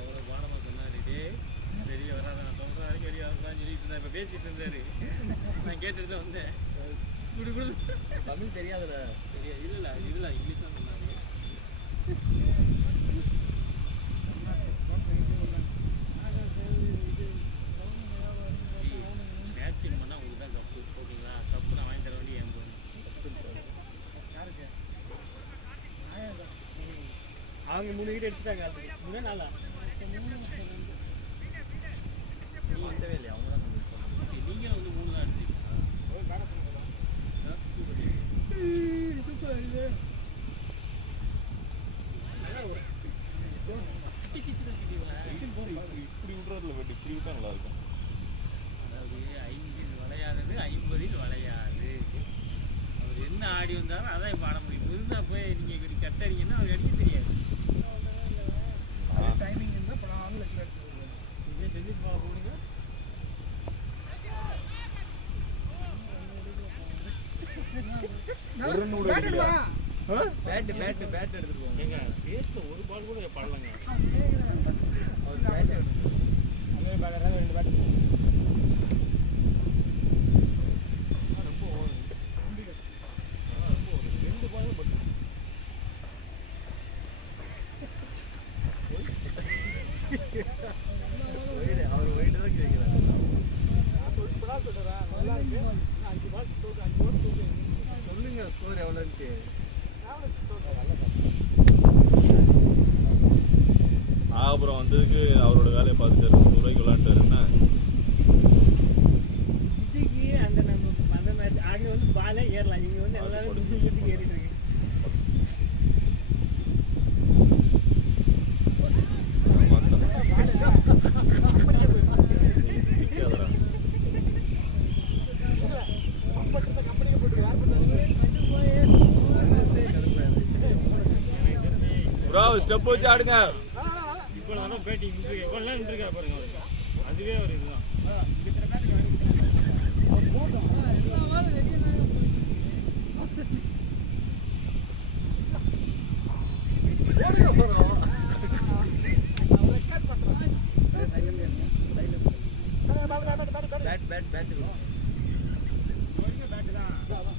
அவ்வளோ பாடமாக சொன்னார் வெளியே வராத நான் சொல்கிற வரைக்கும் வெளியே வரலான்னு சொல்லிட்டு இருந்தேன் இப்போ பேசிட்டு இருந்தாரு நான் கேட்டுட்டு தான் வந்தேன் குடு குடு தமிழ் தெரியாதுல்ல இல்லை இங்கிலீஷ் தான் சொன்னாரு மேட்சிங் பண்ணால் உங்களுக்கு தான் கப்பு ஓகேங்களா கப்பு நான் வாங்கி தர வேண்டிய என் அவங்க 3 விக்கெட் எடுத்துட்டாங்க அது 3 நாளா நீ இந்தவே இல்லையா அவங்க தான் நீங்கள் வந்து 3 தான் இப்படி விடுறதுல வெட்டி இப்படி விட்டா நல்லா இருக்கும் அதாவது 5இல் வளையாதது 50இல் வளையாது அவர் என்ன ஆடி வந்தாலும் அதான் இப்போ ஆட முடியும் பெருசாக போய் நீங்கள் கட்டறீங்கன்னா அவர் அடிக்க தெரியாது டைமிங் இருந்தால் பல ஆங்கில அடிச்சு இதே செஞ்சுட்டு போக போடுங்க பேட் எடுத்துட்டு போங்க ஏங்க பேஸ்ட் ஒரு பால் கூட படலங்க அவர் பேட் எடுத்துட்டு அதே பேட் 2 பேட் ரொம்ப ஓவர் ரொம்ப ஓவர் 2 பால் போட்டு அவர் வெயிட் தான் கேட்கிறாரு சொல்லுங்க ஸ்கோர் எவ்வளோன்ட்டு பாட்டுக்கு அவரோட வேலையை பார்த்துட்டாரு. 100 ரூபாய்க்கு விளையாண்டாரு. என்ன இதுக்கு அந்த நம்ம அந்த மேட்ச் அங்கே வந்து பாலே ஏறலாம். இங்கே வந்து எல்லாரும் வீட்டுக்கு ஏறிட்டு இருக்கு. ப்ரோ ஸ்டெப் வச்சு ஆடுங்க. இப்போ நான் பேட்டி எவ்வளோ நேரம் இருக்கா பாருங்க அவருக்கு. அதுவே ஒரு இதுதான்.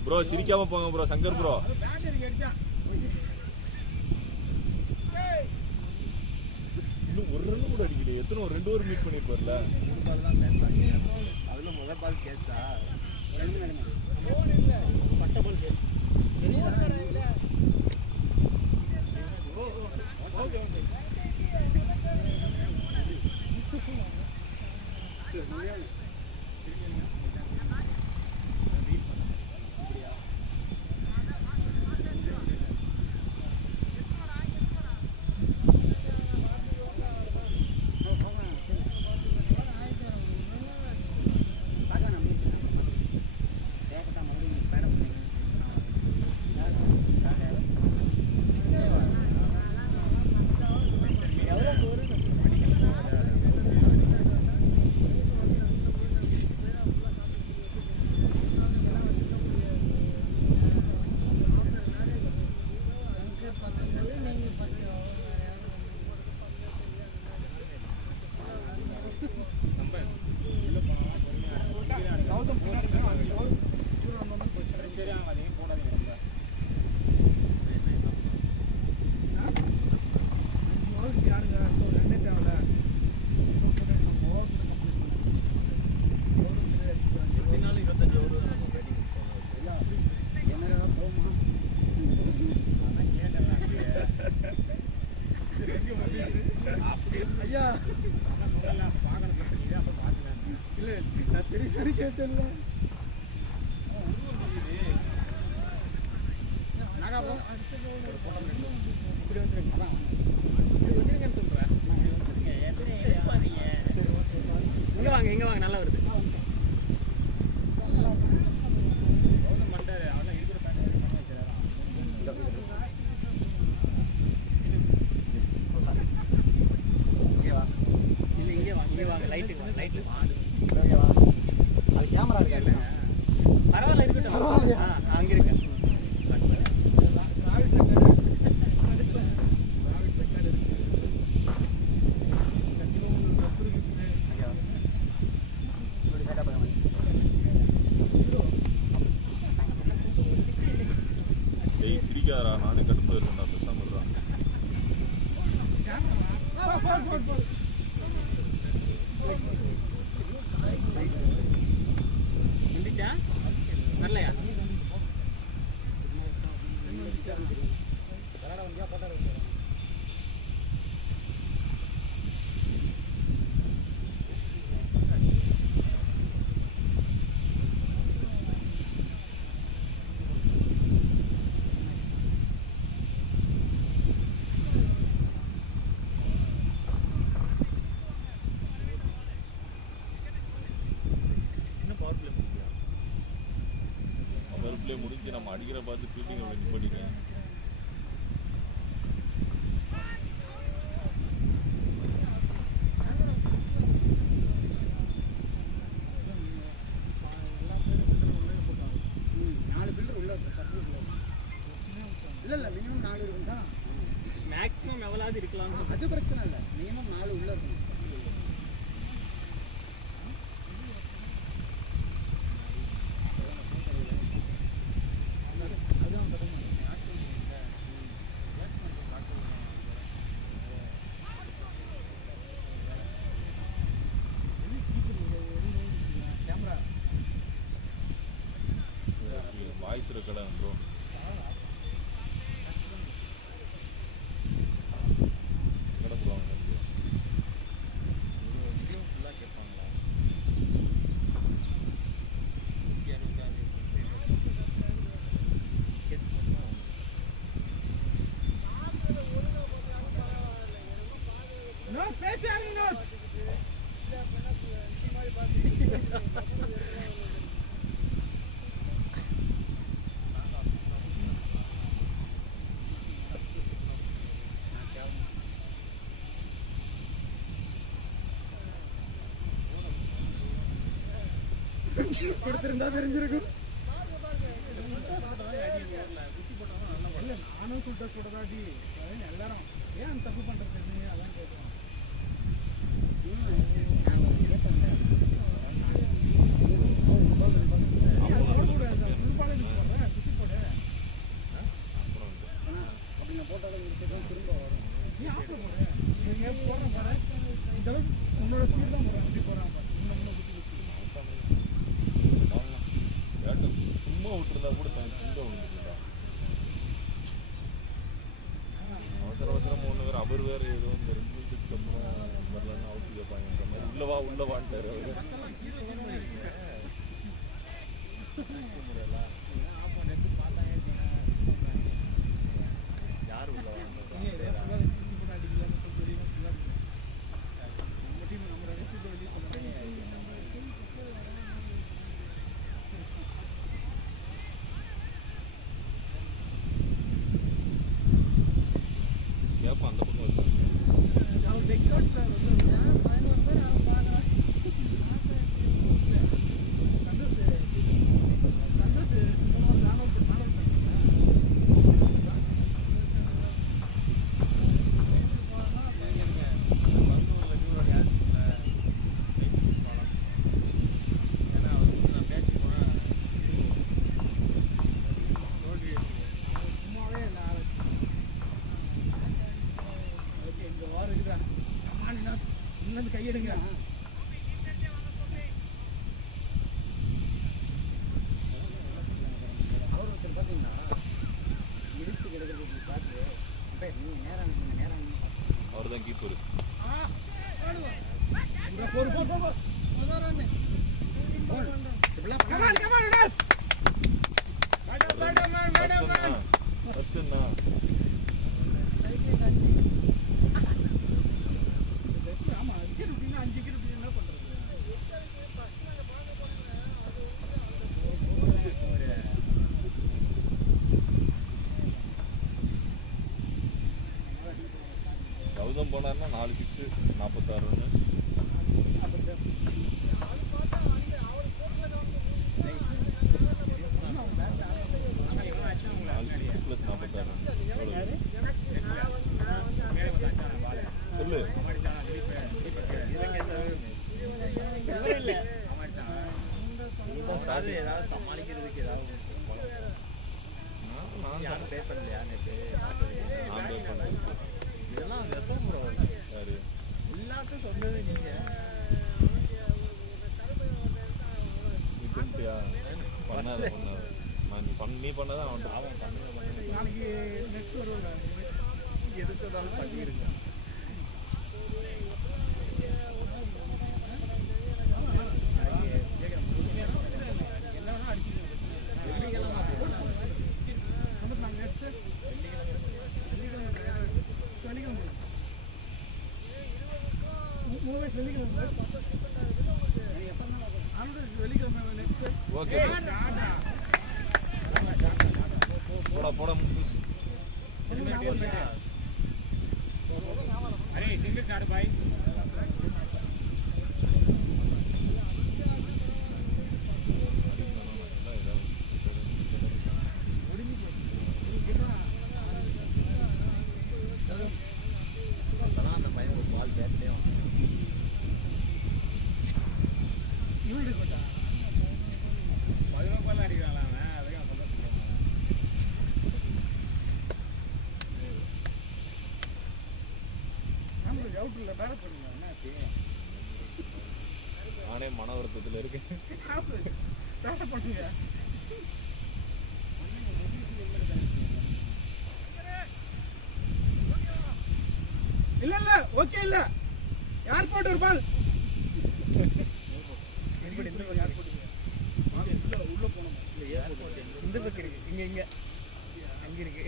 ப்ரோ சிரிக்காம போங்க ப்ரோ. சங்கர் ப்ரோ இன்னும் ஒரு ரன் கூட அடிக்கல. எத்தனை 2 ஓவர் மீட் பண்ணிருப்பார்ல. 3 பால் தான் பேட் பண்ணீங்க. அதுல முதல் பால் கேட்சா பட்ட பால் கேட்ச். ஐயா இல்லை நான் தெரிய கேட்டேன். இங்க வாங்க நல்லா வருது. அது கேமரா இருக்கா? பரவாயில்ல இருக்கட்டும். அங்க இருக்கு. சிரிக்காரா. நானே கடுப்பு இருக்கேன்டா. பேசாம இருறான். வரலையா? முடிஞ்சு நம்ம அடிக்கிற பார்த்து ஃபீல்டிங் அப்படி நிப்பாட்டிங்க. இல்லை மினிமம் 4 இருக்குண்டா. மேக்ஸிமம் எவ்வளவு இருக்கலாம். அது பிரச்சனை இல்லை. மினிமம் 4 உள்ள இருக்கணும். கொடுத்திருந்தா தெரிஞ்சிருக்கும். இல்ல நானும் சுட்ட கூட தான் அடி. எல்லாரும் ஏன் தப்பு பண்றது அதான் கேட்குறேன். உன்னோட ஸ்பீட் தான் போறேன் அப்படி போறாங்க சும்மா விட்டுருந்தா கூட அவசர அவசரம் ஒன்று வேறு அவர் வேறு ஏதோ இந்த 2 நிமிஷத்துக்கு சொன்னா வரலன்னு அவுட்டு கேட்பாங்க மாதிரி உள்ளவான்ட்டாரு அவரு. யார் உள்ளவா கேட்பான் அந்த பக்கம் வச்சு கையெடுங்க. அவர் தான் கீப்பர். கௌதம் போனார்னா 4 6 46 ரன். 4 6 + 46 ரன். சொல்லு. ஏதாவது சமாளிக்கிறதுக்கு ஏதாவது யாரும் பே பண்ணலையா நேற்று? நான் பே பண்ணேன். இதெல்லாம் விஷம் ப்ரோ. யாரு எல்லாத்தையும் சொன்னது நீங்க. நீ பண்ணிட்டியா? பண்ணாத நீ பண்ணாதான் அவன் நாளைக்கு நெக்ஸ்ட் வருவாங்க. எது சொன்னாலும் பண்ணிடுங்க. ஓகே போட முடிச்சு. Array single sir bye. அந்த பையன் ஒரு பால் பேட்லேயும் நானே மன வருத்தத்தில் இருக்கேன். இல்ல இல்ல ஓகே இல்ல யார் போட்டு ஒரு பால் உள்ள போனோம். இந்த பக்கம் இருக்கு. இங்க அங்க இருக்கு.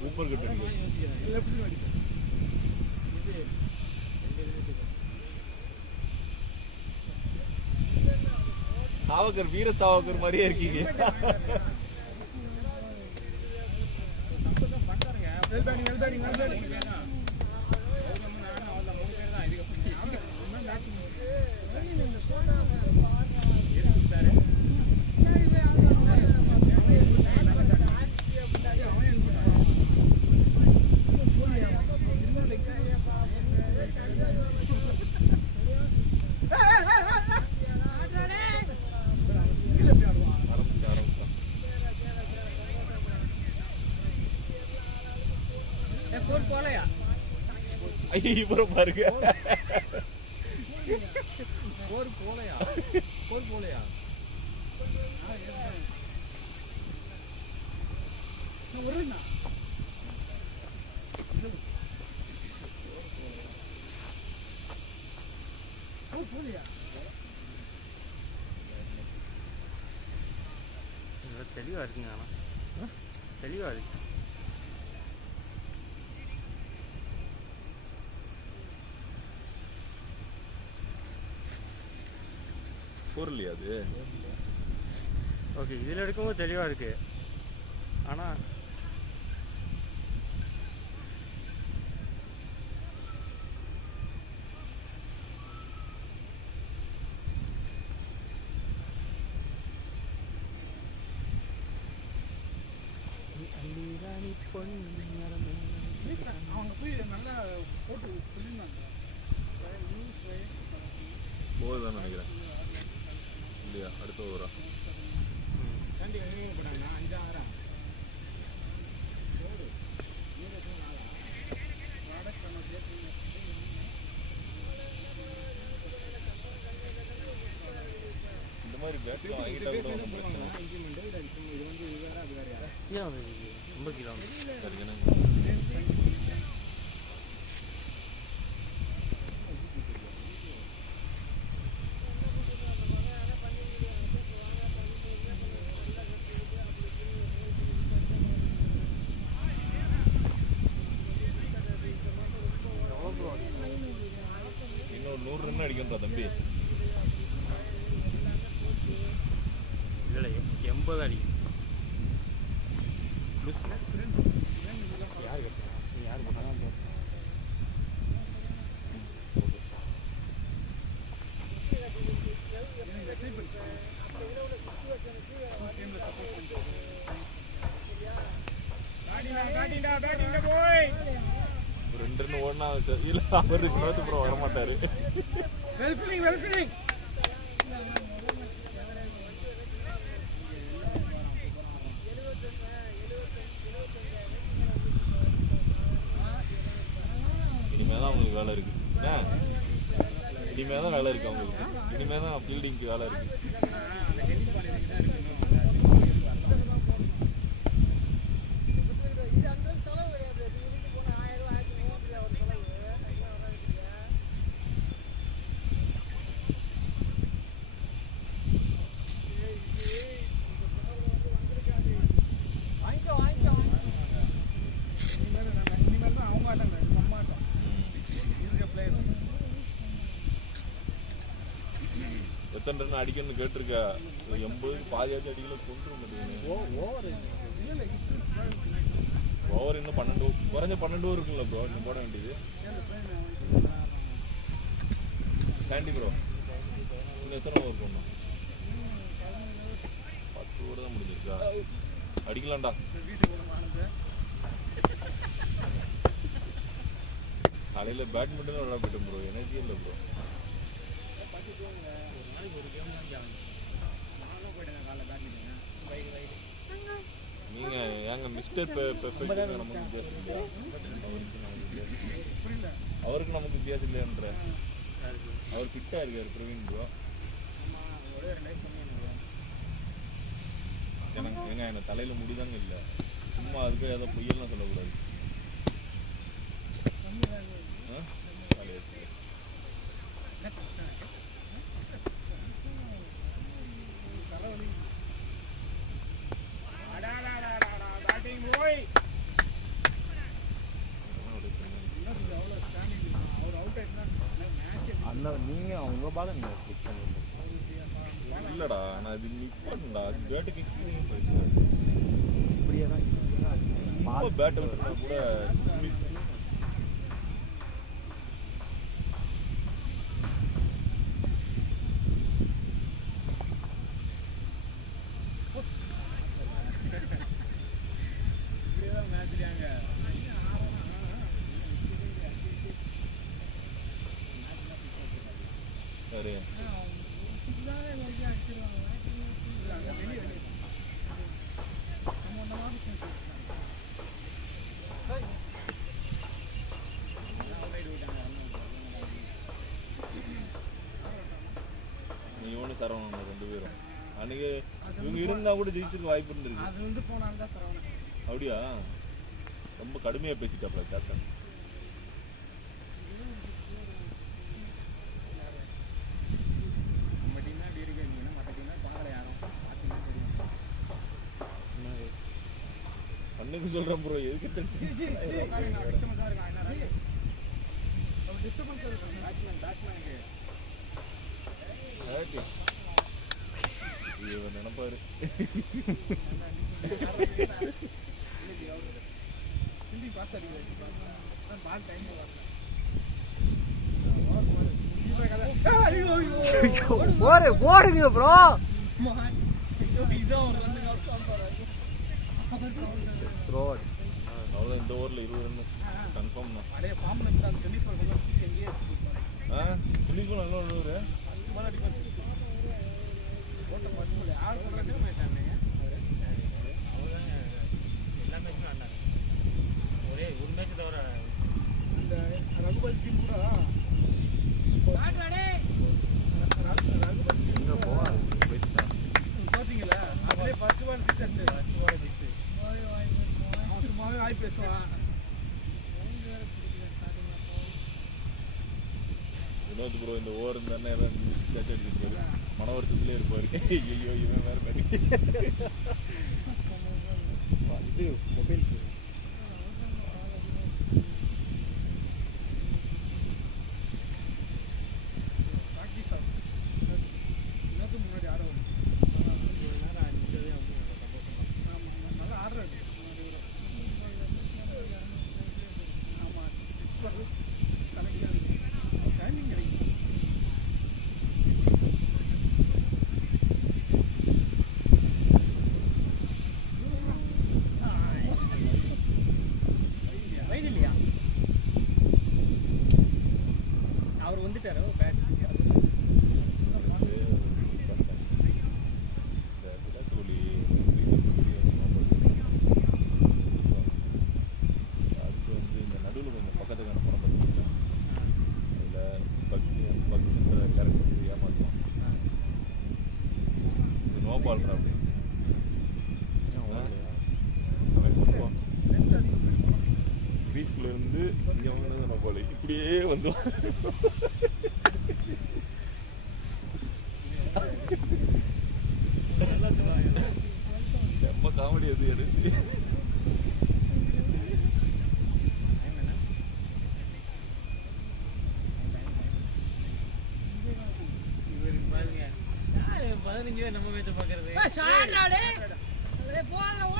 சூப்பர் கட் அடிக்கு. சாவகர் வீர சாவகர் மாதிரியே இருக்கீங்க. சார் ஐயோ இவரை பாருங்க. போர் போலையா? ஒருண்ணா போலியா தெளிவா இருக்குங்க. ஆனா தெளிவா இருக்கு. பொருளையா அது? ஓகே, இதில் எடுக்கும்போது தெளிவாக இருக்கு. ஆனால் அவங்க போய் நல்லா போட்டு சொல்லியிருந்தாங்க. போகுதுதான் நினைக்கிறேன் இல்லையா? அடுத்த ஓவரா? தாண்டி எங்கே போனாங்க? 5 6 இந்த மாதிரி பேட்டில் வாங்கிட்டா கூட ஒன்றும் பிரச்சனை இம்ப்ளிமெண்ட் இது வந்து இது வேற அது வேறையா? கீழே வந்து ரொம்ப கீழே வந்து இன்னொரு 100 ரன் அடிக்கின்றா தம்பி. இல்லை 80 அடிக்கும். யார் கேட்டா? நீ யார் போனா? ஒரு 2 ரன் ஓடினா இல்ல அவரு அப்புறம் வரமாட்டாரு. வெல் ஃபீலிங் இனிமேதான் அவங்களுக்கு வேலை இருக்கு. இனிமேதான் வேலை இருக்கு அவங்களுக்கு. இனிமேதான் ஃபீல்டிங்க்கு வேலை இருக்கு. இது அந்த செலவு கிடையாது. இதுக்கு போன 1000 ரூபாய் 1300 ஒரு செலவு இனிமேல் தான் அவங்க ஆட்டம் நம்ம ஆட்டம் இருக்க பிளேயர்ஸ். எத்தனை ரன் அடிக்கணும்னு கேட்டிருக்க? 80க்கு பாதியாச்சும் அடிக்கல கொண்டு மாட்டேங்குது. ஓவர் இன்னும் 12 குறைஞ்ச 12 ஓவர் இருக்குல்ல ப்ரோ இன்னும் போட வேண்டியது. சாண்டி ப்ரோ இன்னும் எத்தனை ஓவர் போடணும்? 10 ஓவர் தான் முடிஞ்சிருக்கா? அடிக்கலாம்டா. காலையில் பேட்மிண்டன் விளையாட போயிட்டேன் ப்ரோ. எனர்ஜி இல்லை ப்ரோ. நீங்க ஏங்க மிஸ்டர் பெர்ஃபெக்ட் நமக்கு வித்தியாசம் இல்லையா? அவருக்கு நமக்கு வித்தியாசம் இல்லையான்ற. அவர் ஃபிட்டா இருக்காரு பிரவீன் ப்ரோ. எனக்கு ஏங்க என்ன தலையில முடிதாங்க இல்லை. சும்மா அதுக்கு ஏதோ பொய்யெல்லாம் சொல்லக்கூடாது. அந்த நீங்கள் அவங்க பாதை நீங்கள் ஃபிக்ஸ் பண்ணிருந்தீங்க. இல்லடா நான் இது நிப்பா பேட்டுக்கு கீழே போயிடுச்சு. இப்படியே தான் பேட்டை விட்டுனா கூட சரி ஒன்று சரவணன் 2 பேரும். அன்னைக்கு இவங்க இருந்தா கூட ஜெயிச்சிருக்க வாய்ப்பு இருந்திருக்கு. அது வந்து போனாங்க தான் சரவணன். அப்படியா? ரொம்ப கடுமையா பேசிட்டாப்ல கேப்டன். நம்ம டீம் தான் அப்படி இருக்கு, மற்ற டீம் தான் பார்க்கல யாரும். அன்னைக்கு சொல்றேன் ப்ரோ, எதுக்கு இவன் நினைப்பாரு. ஓடுங்க ப்ரோ. அவ்வளோ இந்த ஓவரில் 20 ரன் கன்ஃபார்ம் தான். அப்படியே ஃபார்ம்ல இருந்து அந்த டென்னிஸ் பால் எல்லாம் எங்கேயே டென்னிஸ் பால் நல்லா விழுவுரு. பால் அடிப்பாரு. ஓட்ட ஃபர்ஸ்ட் பால் யார் போடுறாங்க எல்லா மேட்சும் ஆண்டாங்க. ஒரே ஒரு மேட்ச் தவிர அந்த ரகுபதி டீம் கூட எங்கே போ போயிட்டான். பாத்தீங்களா? அதுலயே ஃபர்ஸ்ட் பால் 6 அடிச்சு. சும்மாவே ஆய் பேசுவான். வினோத் ப்ரோ இந்த ஓவர் இருந்தானே கேட்ச் அடிச்சிருப்பாரு. மன வருத்தத்திலே இருப்பாரு. ஐயோ இவன் வேற மாதிரி. இது மொபைல் முன்னாடி ஆட நல்லா ஆடுறாரு. ஆமா ஸ்டிச் பண்ணு டைமிங் கிடைக்கும். வயது இல்லையா? அவர் வந்துட்டாரு பேட். விராட் கோலி அதுக்கு வந்து இந்த நடுவில் கொஞ்சம் பக்கத்துக்கான படம் பார்த்துருக்கேன். அதில் பக்ஸுன்ற கேரக்டர் ஏமாற்றுவான். இது நோ பால் அப்படி அவன் சொல்லுவான். கிரீஸ்குள்ள இருந்து இங்கே வந்து நோ பால் இப்படியே வந்து செம்ம காமெடி அது எடுத்து. இவர் பாருங்க 15 பேர் நம்ம மேட்ச் பார்க்கறது. யாரா 15 பேர் நம்ம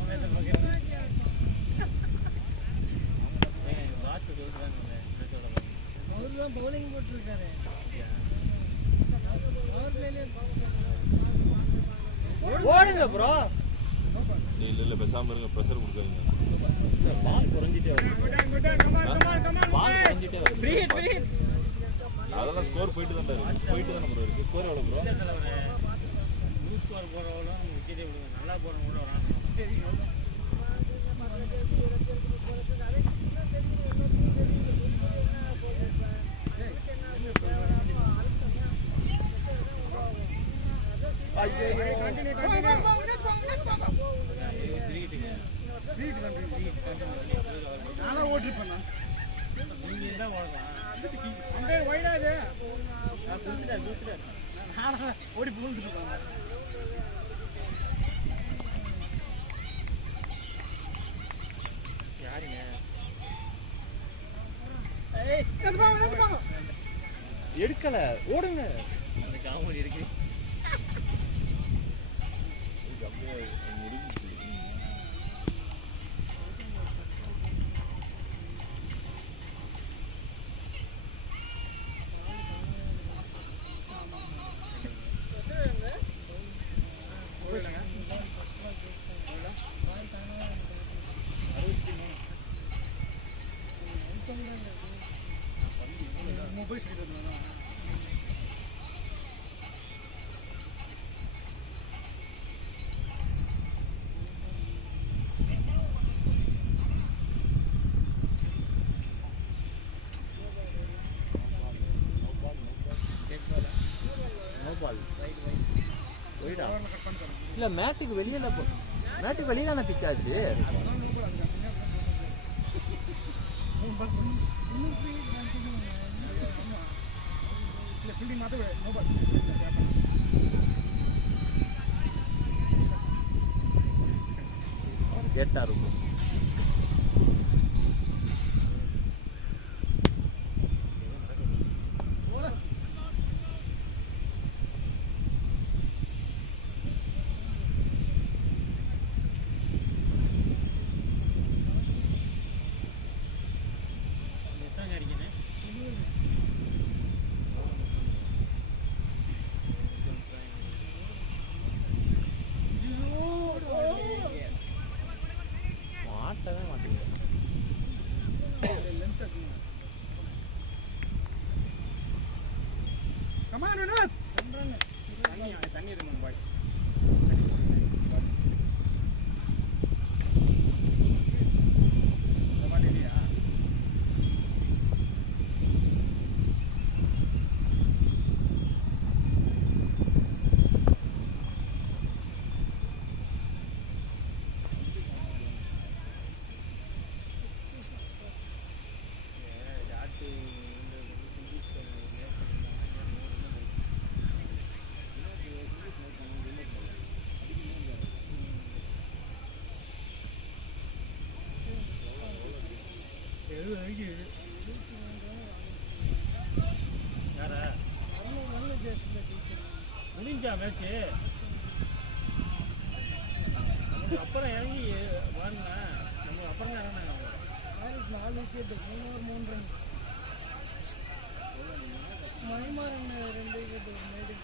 மேட்ச் பார்க்கறது? வாட்ச் சொல்றாங்க அவர்தான் பவுலிங் போட்டிருக்காரு. ஓடுங்க ப்ரோ. இல்லை பேசாமல் இருங்க, ப்ரெஷர் கொடுக்காதீங்க. பால் குறைஞ்சிட்டே வருது. பால் குறைஞ்சிட்டே வருது. பிரீத் பிரீத் அதெல்லாம் ஸ்கோர் போயிட்டு தான் போயிட்டு தானே ப்ரோ இருக்கு. ஸ்கோர் எவ்வளோ ப்ரோ? லூஸ் ஸ்கோர் போகிறவங்களும் விக்கெட்டே விடுவாங்க. நல்லா போகிறவங்க கூட வராங்க. நானும் ஓட்டி பண்ணா நீங்க தான் ஓடலாம். அந்த வைடா இது கொடுத்துட்டாரு. நானும் ஓடி புகுந்துட்டு இருக்காங்க. யாருங்க? எடுக்கல, ஓடுங்க. அந்த காமெடி இருக்கு. மொபைல் பால் ஒயிடா கட் பண்ணிட்டேன். இல்லை மேட்டுக்கு வெளியில் மேட்டுக்கு வெளியே தானே பிச்சாச்சு. அதெல்லாம் நூறு அது கம்மியாக இன்னும் ஃப்ரீ இல்லை ஃபீல்டிங் மாற்ற நோ பால் கேட்டா இருக்கும். எத்தனை அடிக்கணும்? மாட்டவே மாட்டேங்குது. லென்த் இருக்குங்க. Come on, Vinod. தண்ணி இருக்கணும் பாய். யாரா? முடிஞ்சா மேட்ச்சு நமக்கு அப்புறம் இறங்கி வாங்கினா நமக்கு அப்புறம் தான் இறங்கினாங்க அவங்க. 4 விக்கெட்டு 3 ரன். மணிமாறன் 2 விக்கெட்டு மேடு.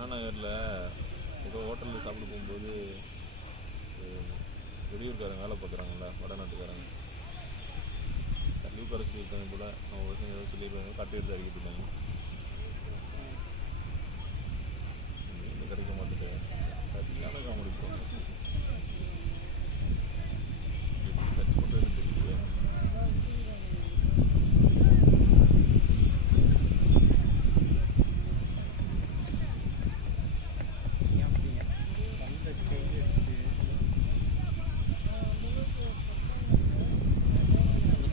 அண்ணாநகரில் ஏதோ ஹோட்டலில் சாப்பிட போகும்போது வெளியூர்காரங்க வேலை பார்க்குறாங்கல்ல, வடநாட்டுக்காரங்க லீவ் கரைச்சி இருக்காங்க போல. அவங்க பசங்க ஏதோ சொல்லியிருக்காங்க, கட்டி எடுத்து அடிக்கிட்டு இருக்காங்க. மீன் கிடைக்க மாட்டேங்குது. சரியான காமெடி போகிறாங்க. எப்படி சர்ச் பண்ணுறதுன்னு தெரியல.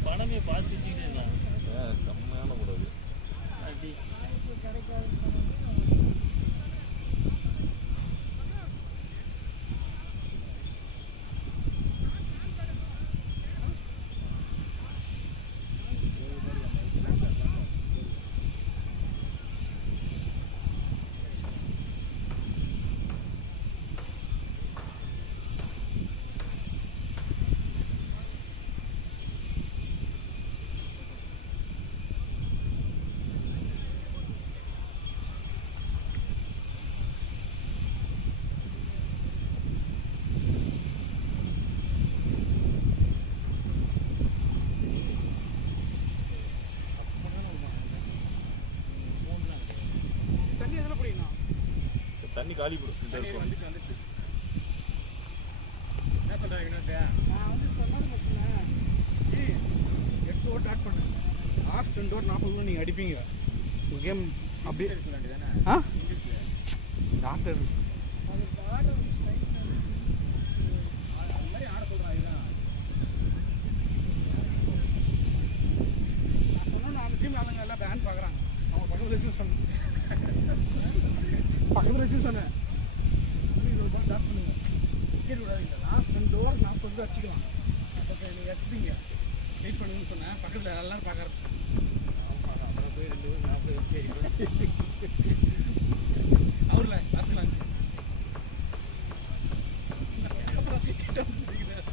பணமே பார்த்து வச்சுக்கிட்டேன் செம்மையான கூடாது. அப்படி தண்ணி எதில் பிடிக்கணும்? தண்ணி காலி ஃபில்டர் இருக்கும். வந்துச்சு. என்ன சொல்கிறாங்க வினோத்? நான் வந்து சொன்னது மட்டும் 8 ஓவர் ஆட் பண்ணு. லாஸ்ட் 2 ஓவர் 40 ஓவர் நீங்கள் அடிப்பீங்க. கேம் அப்படியே சொல்ல வேண்டியதானே? ஆ டாக்டர் அது பாடம் ஸ்ட்ரைக் அந்த மாதிரி ஆட சொல்கிறாங்க. நான் சொன்னோன்னு அந்த டீம் ஆளுங்க எல்லாம் பேன் பார்க்குறாங்க. அவங்க பக்கத்தில் வச்சு சொன்னேன். பக்கத்தில் வச்சு சொன்னேன். 20 பால் டாட் பண்ணுங்க. விக்கெட் விடாதீங்க. லாஸ்ட் 2 ஓவர் 40 அடிச்சுக்கலாம். அப்போ நீங்கள் அடிச்சுப்பீங்க. வெயிட் பண்ணுங்கன்னு சொன்னேன். பக்கத்தில் எல்லாரும் பார்க்க ஆரம்பிச்சு. அப்புறம் போய் 2 ஓவர் 40 வச்சு அவர்ல பார்த்துக்கலாம். அப்புறம் கிட்ட வந்து செய்கிறேன்.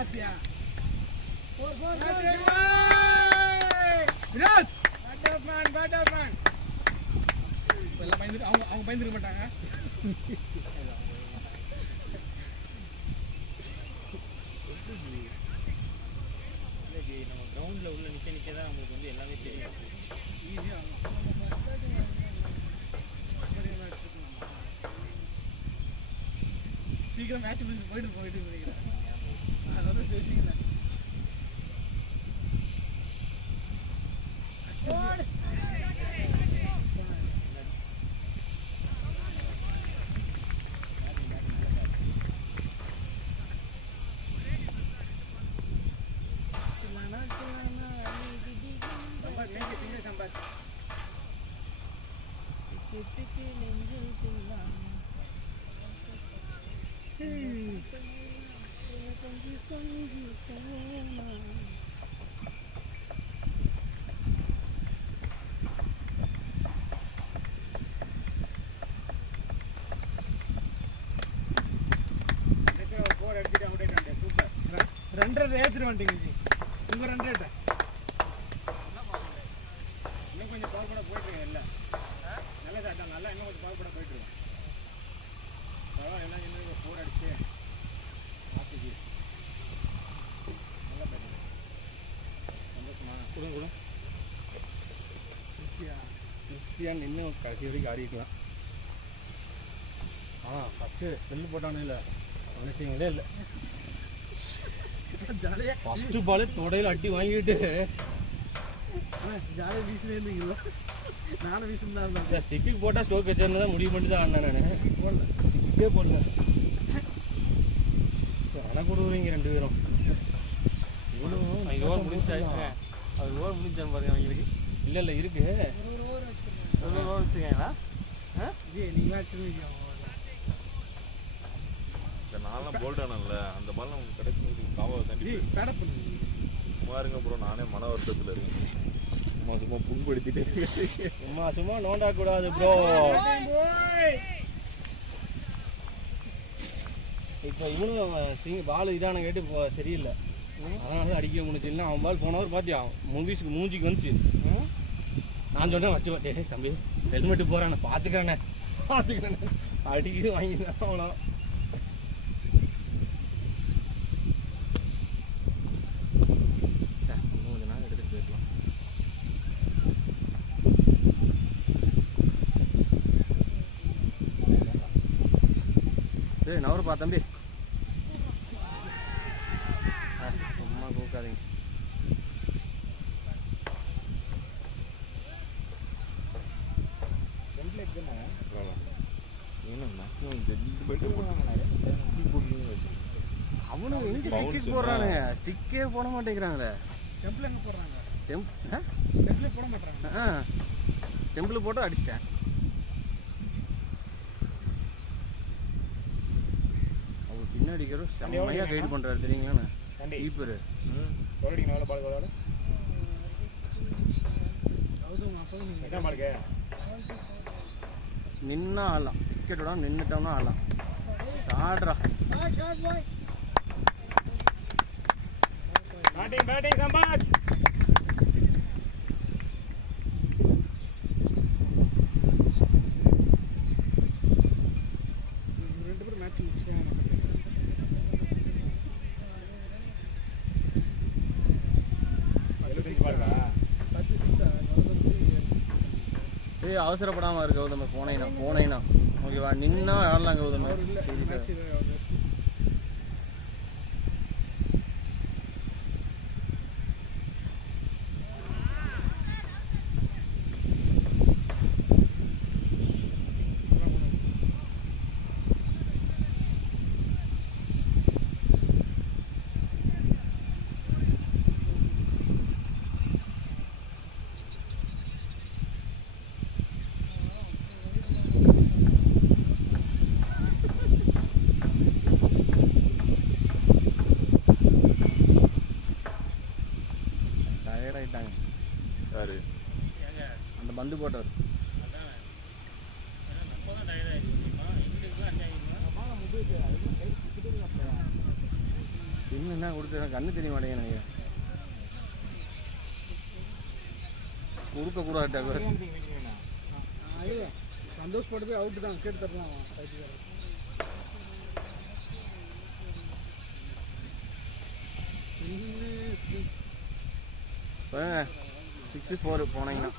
ஆத்தியா Four, four, four. Viraj Not up, man. Batsman. இப்ப எல்லாம் பயந்துட்டு அவங்க பயந்துக்க மாட்டாங்க. நம்ம கிரவுண்டில் உள்ள நிற்க தான் நம்மளுக்கு வந்து எல்லாமே தெரியும். ஈஸியாக சீக்கிரம் மேட்ச் முடிச்சு போயிட்டு நினைக்கிறேன். அதான் பேசிக்கிறேன். ரன் ரேட் ஏற்றிட்டு வந்துட்டீங்க. உங்க ரன் ரேட்டை இன்னும் கொஞ்சம் பால் கூட போயிட்டுருங்க. இல்லை நல்ல சாட்டா நல்லா இன்னும் கொஞ்சம் பால் கூட போயிட்டுருக்கோம். பரவாயில்ல எல்லாம் இன்னும் 4 அடிச்சு மாற்றிக்கு நல்லா பேட்டிங். சந்தோஷமா கொடுங்க கிறிஸ்டியான் இன்னும் கடைசி வரைக்கும் ஆடிக்கலாம். ஃபஸ்ட்டு செல்லு போட்டானே இல்லை அவசியங்களே இல்லை. ஜாலியாக ஃபஸ்ட்டு பால் தொடையில் அட்டி வாங்கிட்டு ஜாலியாக வீசினே இருந்தீங்களா? நானும் வீசினா இருந்தேன். ஸ்டிக்கு போட்டால் ஸ்டோக் வச்சிருந்தா தான் முடிவு பண்ணிட்டு தான் ஆடினேன். நான் போடல, ஸ்டிக்கே போடல. ஆனால் கொடுவீங்க 2 பேரும். இவ்வளோ ஓவர் முடிஞ்சாச்சு. அது ஓவர் முடிஞ்சான்னு பாருங்க அவங்களுக்கு. இல்லை இருக்கு ஒரு ஓவர் வச்சுக்கீங்களா? நீங்கள் மேட்ச் நான்லாம் போல்ட் ஆனல அந்த பால் நமக்கு கிடைக்கும். காவா தண்ணி சும்மா இருங்க ப்ரோ, நானே மன வருத்தத்தில் இருக்கேன். சும்மா புண்படுத்திட்டு சும்மா நோண்டா கூடாது ப்ரோ. இப்போ இவனும் பால் இதான கேட்டு இப்போ சரியில்லை, அதனால அடிக்க முடிச்சு. இல்லை அவன் பால் போனவர் பார்த்தியா மூஞ்சிக்கு வந்துச்சு. நான் சொன்னேன் ஃபஸ்ட்டு பார்த்தே தம்பி ஹெல்மெட்டு போகிறானே பார்த்துக்கிறேண்ணே அடிக்குது வாங்கிதான் அவ்வளோ. நவருப்பா தம்பி, சும்மா கூக்காதீங்க. அவனும் எங்க ஸ்டிக்கு போடுறானுங்க, ஸ்டிக்கே போட மாட்டேங்கிறாங்களே. டெம்பிள் எங்கே போடுறாங்க? டெம்பிள் போட மாட்டாங்க. டெம்பிள் போட்டு அடிச்சிட்டேன். பின்னாடி செம்மையா கைடு பண்றாரு தெரியுங்களா கீப்பரு. நின்னா ஆடலாம், விக்கெட் விடாம நின்றுட்டோம்னா ஆடலாம். ஆடுறா பேட்டிங் சம்பாத். அவசரப்படாம இருக்கு கௌதம. போனேனா ஓகேவா, நின்னா ஆடலாம் கௌதம. அந்த பந்து போட்டவர் என்ன கொடுத்து கண்ணு தெரிய மாட்டேங்க. கொடுக்கக்கூடாது இல்லை சந்தோஷப்பட்டு போய் அவுட்டு தான் கேட்டு தரலாம் ரைட்டுக்காரன். 64 போனீங்கன்னா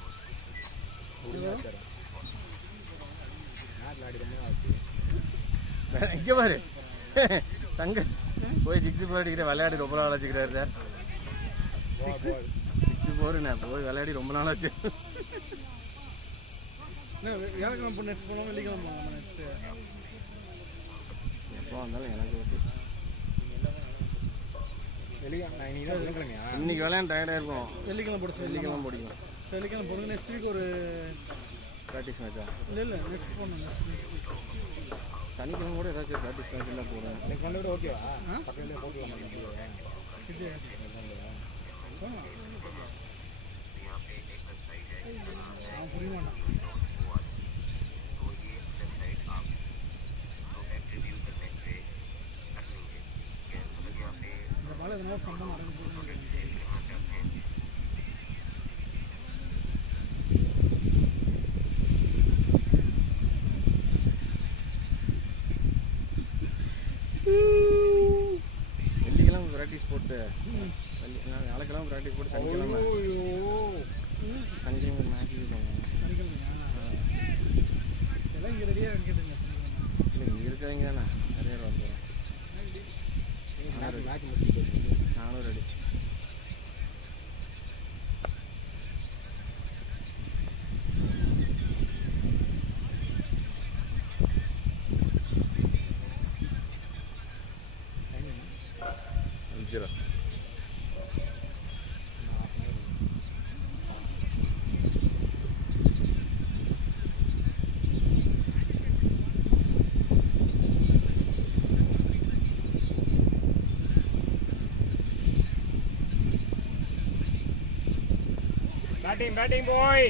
இங்கே பாரு சங்க போய் 64 அடிக்கிற விளையாடி ரொம்ப நாள் வச்சுக்கிறாரு சார். 64 நான் போய் விளையாடி ரொம்ப நாள் ஆச்சு. வியாழக்கிழமை போய் நெட்ஸ் போனோம், வெள்ளிக்கிழமை போனோம் நெட்ஸ். எப்போ வந்தாலும் எனக்கு ஓகே. வெள்ளிக்கிழமையா இன்னைக்கு விளையாண்டு டயர்டாக இருக்கும். வெள்ளிக்கிழமை போட வெள்ளிக்கிழமை பிடிக்கும். வெள்ளிக்கிழமை போடுங்க. நெக்ஸ்ட் வீக் ஒரு ப்ராக்டிஸ் மேட்சா? இல்லை நெக்ஸ்ட் போடணும். நெக்ஸ்ட் வீக் சனிக்கிழமை கூட ஏதாச்சும் ப்ராக்டிஸ் மேட்ச் எல்லாம் போடுவேன். எனக்கு வந்து கூட ஓகேவா? பக்கத்தில் போட்டுக்கலாம் இது அவன் புரிய மாட்டான். இந்த பால் எதனால சம்பளம் நடந்து போகுது. வெள்ளிக்கிழமை ப்ராக்டிஸ் போட்டு நாளைக்கிழமை ப்ராக்டிஸ் போட்டு சனிக்கிழமை மேட்ச் சனிக்கிழமையா எல்லாம் இங்கே ரெடியாக கேட்டுங்க. இல்லை இங்கே இருக்கிறவங்க தானே நிறைய பேர் வந்துடும். மேட்ச் முடிச்சு நானும் ரெடி. பேட்டிங் போய்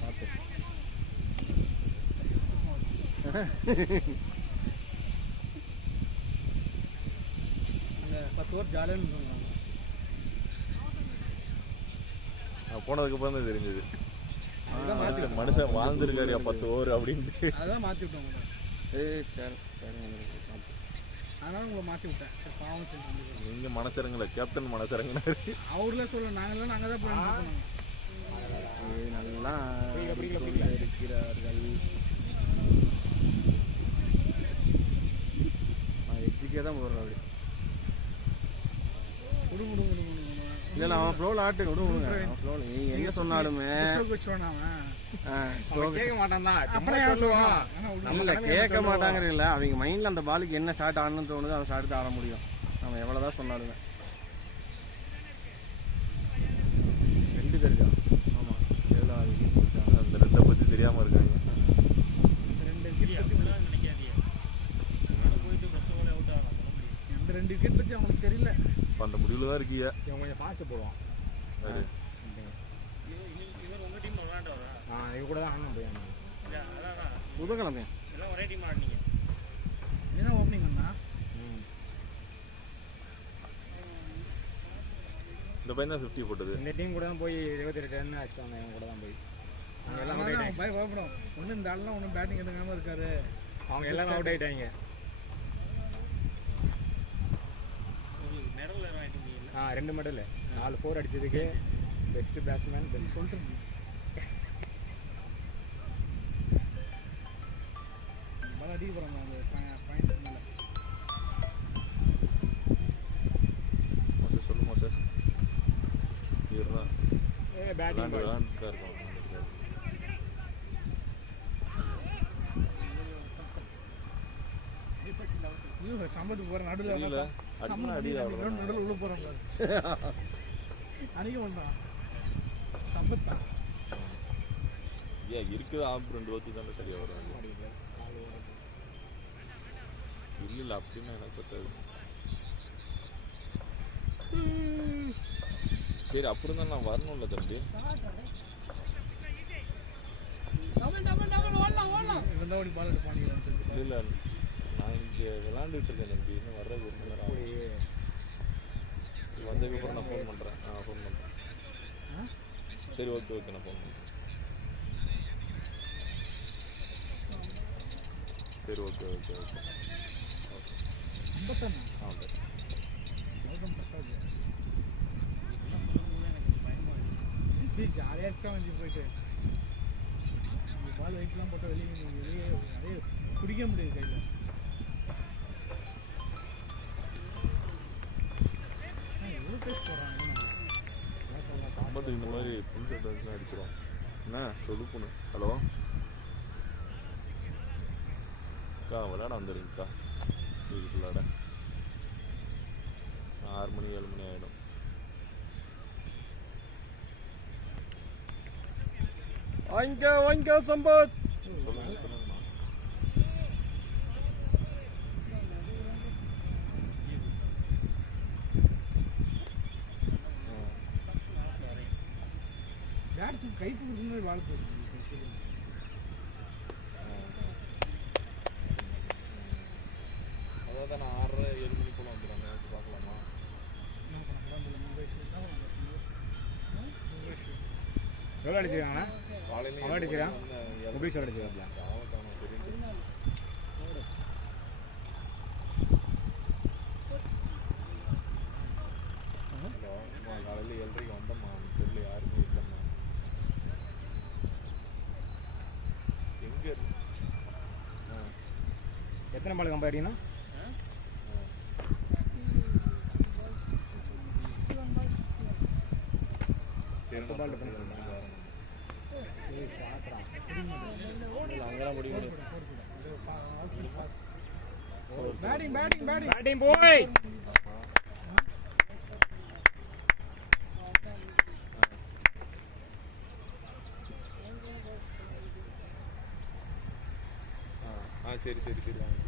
பார்த்து இந்த 10 ஓவர் ஜாலியாக இருந்துருவாங்க. போனதுக்கு அப்புறம் தான் தெரிஞ்சது மனுஷன் வாழ்ந்துருக்காரு 10 ஓவர் அப்படின்ட்டு. அதான் மாற்றி விட்டோம். சரி சரி அதனால உங்களை மாற்றி விட்டேன். சரி பாவம் சொல்லி நீங்க மனசரங்கல கேப்டன் மனசரங்கனாரு. அவர்லாம் சொல்ல நாங்கள் தான் போனோம். நல்லா இருக்கிறார்கள். எஜ்ஜுக்கே தான் போடுறேன் அப்படி. விடு இல்லை அவன் ஃப்ளோவில் ஆட்டு விடுங்க. அவன் ஃப்ளோவில் நீ என்ன சொன்னாலுமே கேட்க மாட்டான் தான். அப்புறம் சொல்லுவான். இல்லை கேட்க மாட்டாங்கிறீங்கள. அவங்க மைண்டில் அந்த பாலுக்கு என்ன ஷாட் ஆடணும்னு தோணுது அவன் ஷாட் ஆட முடியும். நம்ம எவ்வளோதான் சொன்னாலுமே 2 பேர் இருக்கான். ஆமாம் எவ்வளோ அந்த 2 பற்றி தெரியாமல் இருக்காங்க. 2 விக்கெட் பற்றி அவங்களுக்கு தெரியல. இப்போ அந்த முடிவில் தான் இருக்கீங்க. இவன் கொஞ்சம் ஃபாஸ்ட்டு போடுவான். இவர் உங்கள் டீம் விளையாண்டவரா? இவங்க கூட தான் ஆகணும் போய். அதான் புதன்கிழமை எல்லாம் ஒரே டீம் ஆடினீங்க. என்ன ஓப்பனிங் பண்ணா இந்த பையன் தான் 50 போட்டது. இந்த டீம் கூட தான் போய் 22 ரன் அடிச்சிட்டாங்க. இவங்க கூட தான் போய் அவங்க எல்லாம் அவுட் ஆயிட்டாங்க. பயப்படும். ஒன்றும் இந்த ஆள்லாம் ஒன்றும் பேட்டிங் எடுக்காமல் இருக்காரு. அவங்க எல்லாரும் அவுட் ஆயிட்டாங்க. மெடல் வாங்கிட்டீங்க. 2 மெடல் 4 4 அடிச்சதுக்கு பெஸ்ட் பேட்ஸ்மேன் சொல்லிட்டு பால் அடிக்க போகிறாங்க அந்த பாயிண்ட் மேலே. மோசஸ் சொல்லு மோசஸ். இவர் தான் பேட்டிங் விளாண்டுதான் இருக்கும். சம்பத்துக்கு போகிற நடுவில் நடுவில் உள்ள போகிறாங்க. அடிக்க மாட்டான் சம்பத்தான். ஏன் இருக்குது ஆம்பு 2 ஓத்து தானே சரியா வரும். இல்லை அப்படின்னு எனக்கு பத்தாது. சரி அப்புறம் தான் நான் வரணும்ல தம்பி. இருந்தால் பால் எடுப்பாங்க. இல்லை நான் இங்கே விளாண்டுட்டு இருக்கேன் தம்பி. இன்னும் வர்றது 1 மணி நேரம். வந்ததுக்கப்புறம் நான் ஃபோன் பண்ணுறேன். ஃபோன் பண்ணுறேன். சரி ஓகே நான் ஃபோன் பண்ணுறேன். சரி ஓகே ஓகே ஜாலியாக வந்து போயிட்டு பால் வெயிட்லாம் போட்டு வெளியே நிறைய குடிக்க முடியாது கையில். எவ்வளோ பேஸ் போடுறாங்க சம்பத்துக்கு இந்த மாதிரி புல் ஷர்ட் அடிச்சிடும். என்ன சொலுப்புன்னு. ஹலோ அக்கா விளையாட வந்துடுங்கக்கா. வீட்டுக்கு விளையாட 6 மணி 7 மணி ஆகிடும். வாங்கிக்க சம்பத். சொல்லுங்கண்ணா. பேட் கைட்டு முன்னாடி வாழ போகுது. அதாவது நான் 6:30 7 மணி போல வந்துடுறேன். பார்க்கலாமா? எவ்வளோ அடிச்சிருக்காங்கண்ணா? காலையில் அவன் அடிச்சிருக்கான். முபீஷ் அடிச்சிருக்காப்ல. காலையில் 7:30 வந்தம்மா. தெரியல யாருமே இல்லைம்மா. எங்கே எத்தனை பால் கம்பேர் அடிக்கணும்? சரி பால் டிஃபரன்ஸ் சொல்கிறேன். அங்கெல்லாம் முடியும். பேட்டிங் போய் சரி வாங்க.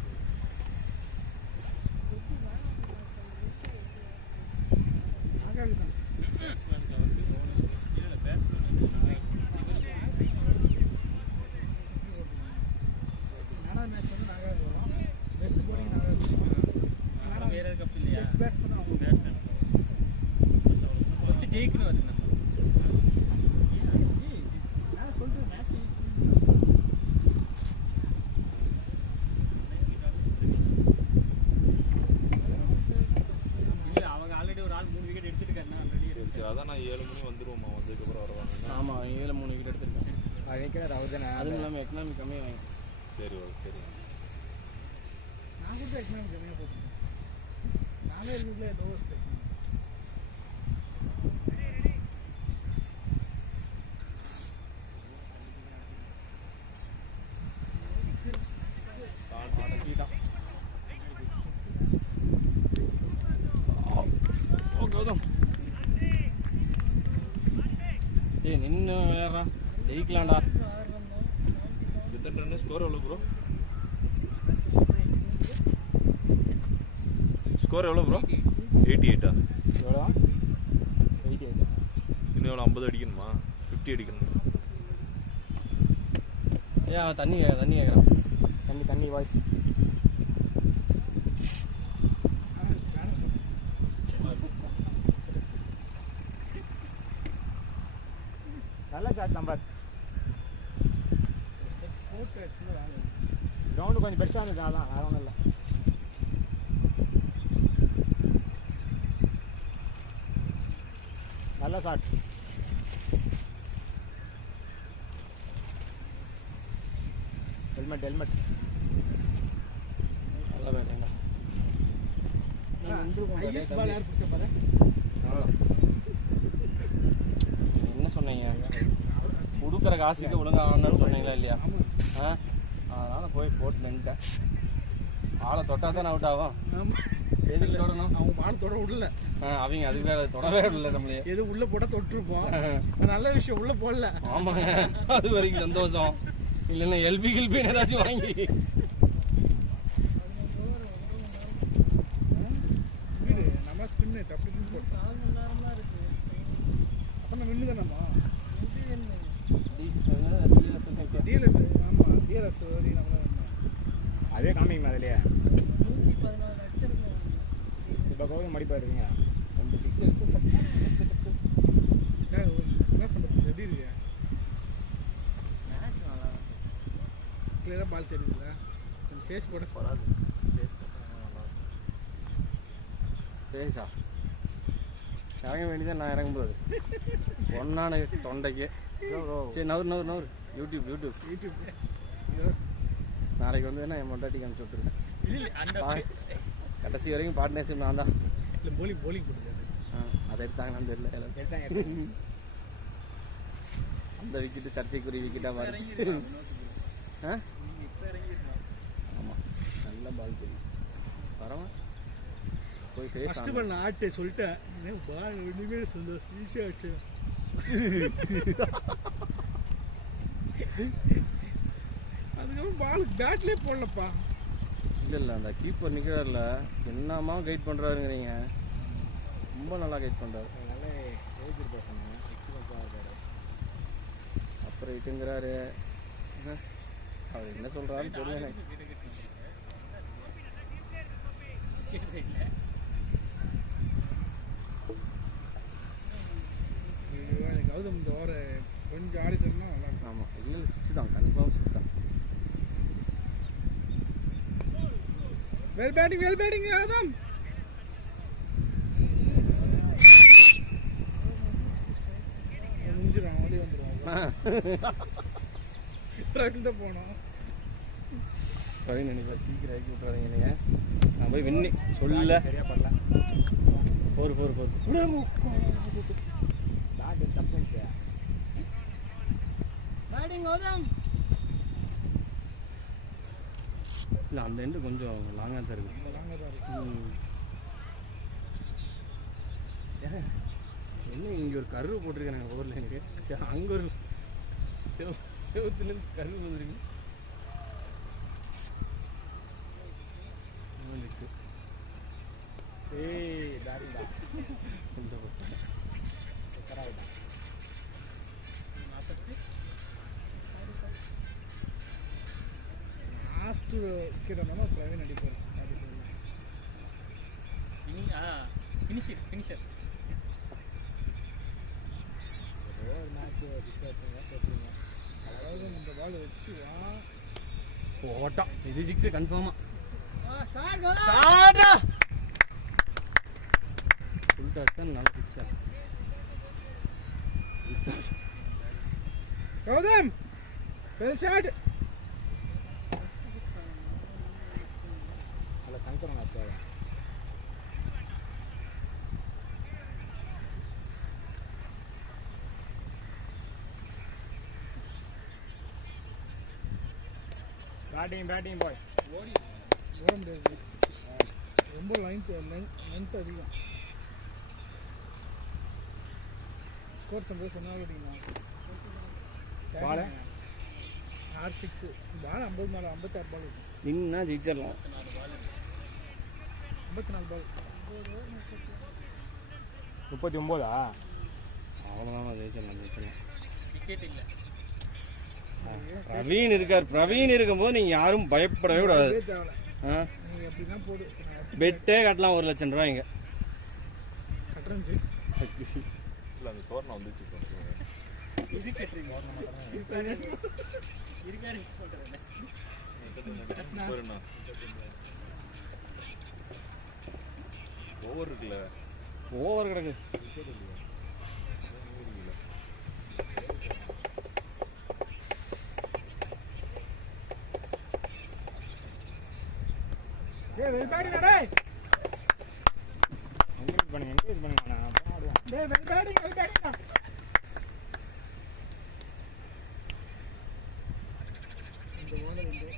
வேற கப் இல்லையா? ஜெயிக்கணும் அது நம்ம. சரி அதான் நான் 7 மணி வந்துடுவோம்மா. வந்ததுக்கப்புறம் வருவாங்க. ஆமாம் 7-3 விக்கெட் எடுத்திருக்காங்க. அது நிற்கிறார் அவர் தானே. அதுவும் இல்லாமல் எக்கனாமிக் கம்மியாக வாங்கி. சரி ஓகே சரி. நான் கூட எக்ஸாம் கம்மியாக போட்டேன். நானே இருக்கிறதுல லோவஸ்ட். ஏய் நின்று விளையாடுறான். ஜெயிக்கலாம்டா. எத்தனை ரன்னு? ஸ்கோர் எவ்வளோ ப்ரோ? ஸ்கோர் எவ்வளோ ப்ரோ? 88. எவ்வளோ? 88. இன்னும் எவ்வளோ? 50 அடிக்கணுமா? 50 அடிக்கணும். ஏன் அவன் தண்ணி கேட்குறான். தண்ணி வாய்ஸ். நல்ல ஷாட் நம்பர். கிரவுண்டு கொஞ்சம் பெருசாக இருந்துச்சு. அதான் வேறு ஒன்றும் இல்லை. நல்ல ஷாட். ஹெல்மெட் நல்லா பேசுறேன்டா. ஹையஸ்ட் பால் யார் பிடிச்ச பாரு. என்ன சொன்னீங்க? கொடுக்குற காசுக்கு ஒழுங்காக ஆகணும்னு சொன்னீங்களா இல்லையா? அதனால் போய் போட்டு நின்ட்டேன். ஆளை தொட்டால் தான் அவுட் ஆகும். எதுக்கு தொடணும்? அவங்க பால் தொட விடல. அவங்க அதுக்கு வேறு தொடவே இல்லை. நம்மளே எது உள்ளே போட்டால் தொட்டிருப்போம். நல்ல விஷயம் உள்ளே போடல. ஆமாங்க, அது வரைக்கும் சந்தோஷம். இல்லைன்னா எல்பி ஏதாச்சும் வாங்கி நம்ம ஸ்பின்னு தப்பி போட்டோம். அப்போ நம்ம வின்னு தானம்மா. டிஎல்எஸ். ஆமாம் டிஎல்எஸ் நம்ம அதே காமிக்குமா அதுலையே? இப்போ கோவில் மடிப்பாக இருக்கீங்க. 2 6 பால் தெரியுதுல்ல கொஞ்சம் ஃபேஸ் போட வராது ஃபேஸா இறங்க வேண்டியதான் நான் இறங்கும்போது ஒன்னான தொண்டைக்கு சரி நவுறு யூடியூப் நாளைக்கு வந்து என் மொண்டாட்டிக்கு அனுப்பிச்சு விட்டுருக்கேன் கடைசி வரைக்கும் பார்ட்னர்ஷிப் நான் தான் இல்லை போலிங் போட்டுருக்காரு அதை எடுத்தாங்கன்னு தெரியல எடுத்தாங்க அந்த விக்கெட்டு சர்ச்சைக்குரிய விக்கெட்டாக மாறிச்சு ஆமாம் நல்ல பால் தெரியும் பரவாயில்ல போய் ஃபேஸ் ஃபர்ஸ்ட் பால் நான் ஆட்டு சொல்லிட்டேன் பால் ஒன்றுமே சந்தோஷம் ஈஸியாக வச்சு அதுக்கப்புறம் பால் பேட்லேயே போடலப்பா இல்லை அந்த கீப்பர் நிற்கிறாருல என்னமா கைட் பண்ணுறாருங்கிறீங்க ரொம்ப நல்லா கைட் பண்ணுறாரு நல்ல ஏஜ் பர்சன் எக்ஸ்பீரியன்ஸாக இருக்காரு அப்புறம் இட்டுங்கிறாரு அவர் என்ன சொல்கிறாருன்னு தெரியல கௌதம் இந்த ஓர கொஞ்சம் ஆடி தரணும் நல்லா இருக்கும் ஆமாம் இல்லை 6 தான் கன்ஃபார்ம் 6 தான் வெல் பேட்டிங் கௌதம் முடிஞ்சிடும் ஓடி வந்துடுவாங்க தான் போனோம் பிரவீன் நினைப்பா சீக்கிரம் ஆக்கி விட்றாதீங்க நீங்கள் நான் போய் வின்னி சொல்ல சரியாக பண்ணல 4 பேட்டு தப்புச்சு பேட்டிங் கௌதம் இல்லை அந்த எண்டு கொஞ்சம் லாங்காக தான் இருக்குது லாங்காக தான் இருக்கு என்ன இங்கே ஒரு கருவு போட்டிருக்காங்க ஊரில் எனக்கு அங்கே ஒரு செவத்துலேருந்து கருவு வந்துருக்கு ஏய் பேட்டிங் தான் இந்த பக்கம் சராயிட்டா லாஸ்ட் விக்கெட் பிரவீன் அடிப்பார் ஃபினிஷர் ஒரு மேட்ச் கேட்குறீங்க அதாவது இந்த பால் வச்சு வா போட்டான் இது 6 கன்ஃபார்மாக ஃபுல் டாஸ் தான் நல்ல 6 கௌதம் வெல் ஷாட் நல்ல சங்கரம் மேட்ச் ஆகும் பேட்டிங் பாய் ஓட முடியாது ரொம்ப லென்த் அதிகம் ஸ்கோர் சொன்னால் அடிக்கணும் பால் R6 பால் 50 மேலே 56 பால் இருக்கும் நின்னா ஜெயிச்சிடலாம் 54 பால் 39 அவ்வளோதான் ஜெயிச்சிடலாம் விக்கெட் இல்லை பிரவீன் இருக்கும்போது நீங்கள் யாரும் பயப்படவே கூடாது தேவை ஆ நீங்கள் எப்படின்னா போடு பெட்டே கட்டலாம் 1 லட்சம் ரூபாய்ங்க கட்டுறஞ்சி இல்லை அந்த தோரணம் வந்துச்சு இது கட்டுறீங்க இருக்காரு பாருண்ணா ஓவர் இருக்குல்ல ஓவர் கிடக்கு வெல் பேட்டிங் டேய் என்கரேஜ் பண்ணுங்க நான் ஆடுவேன் டேய் வெல் பேட்டிங் இந்த ஓட வந்து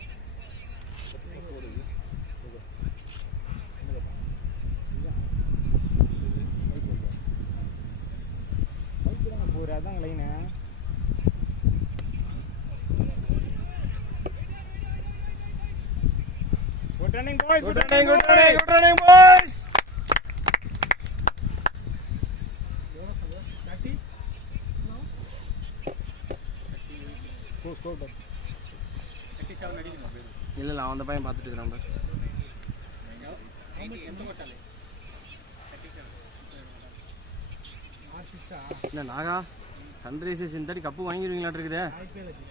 பூரா தான் line Good running, boys. Good running, boys. Score back. இல்லை இல்லை அந்த பையன் பார்த்துட்டு இருக்கிறான் இல்லை நாகா சன்ரைசர்ஸ் இந்த கப்பு வாங்கிடுவீங்களாட்டு இருக்குதே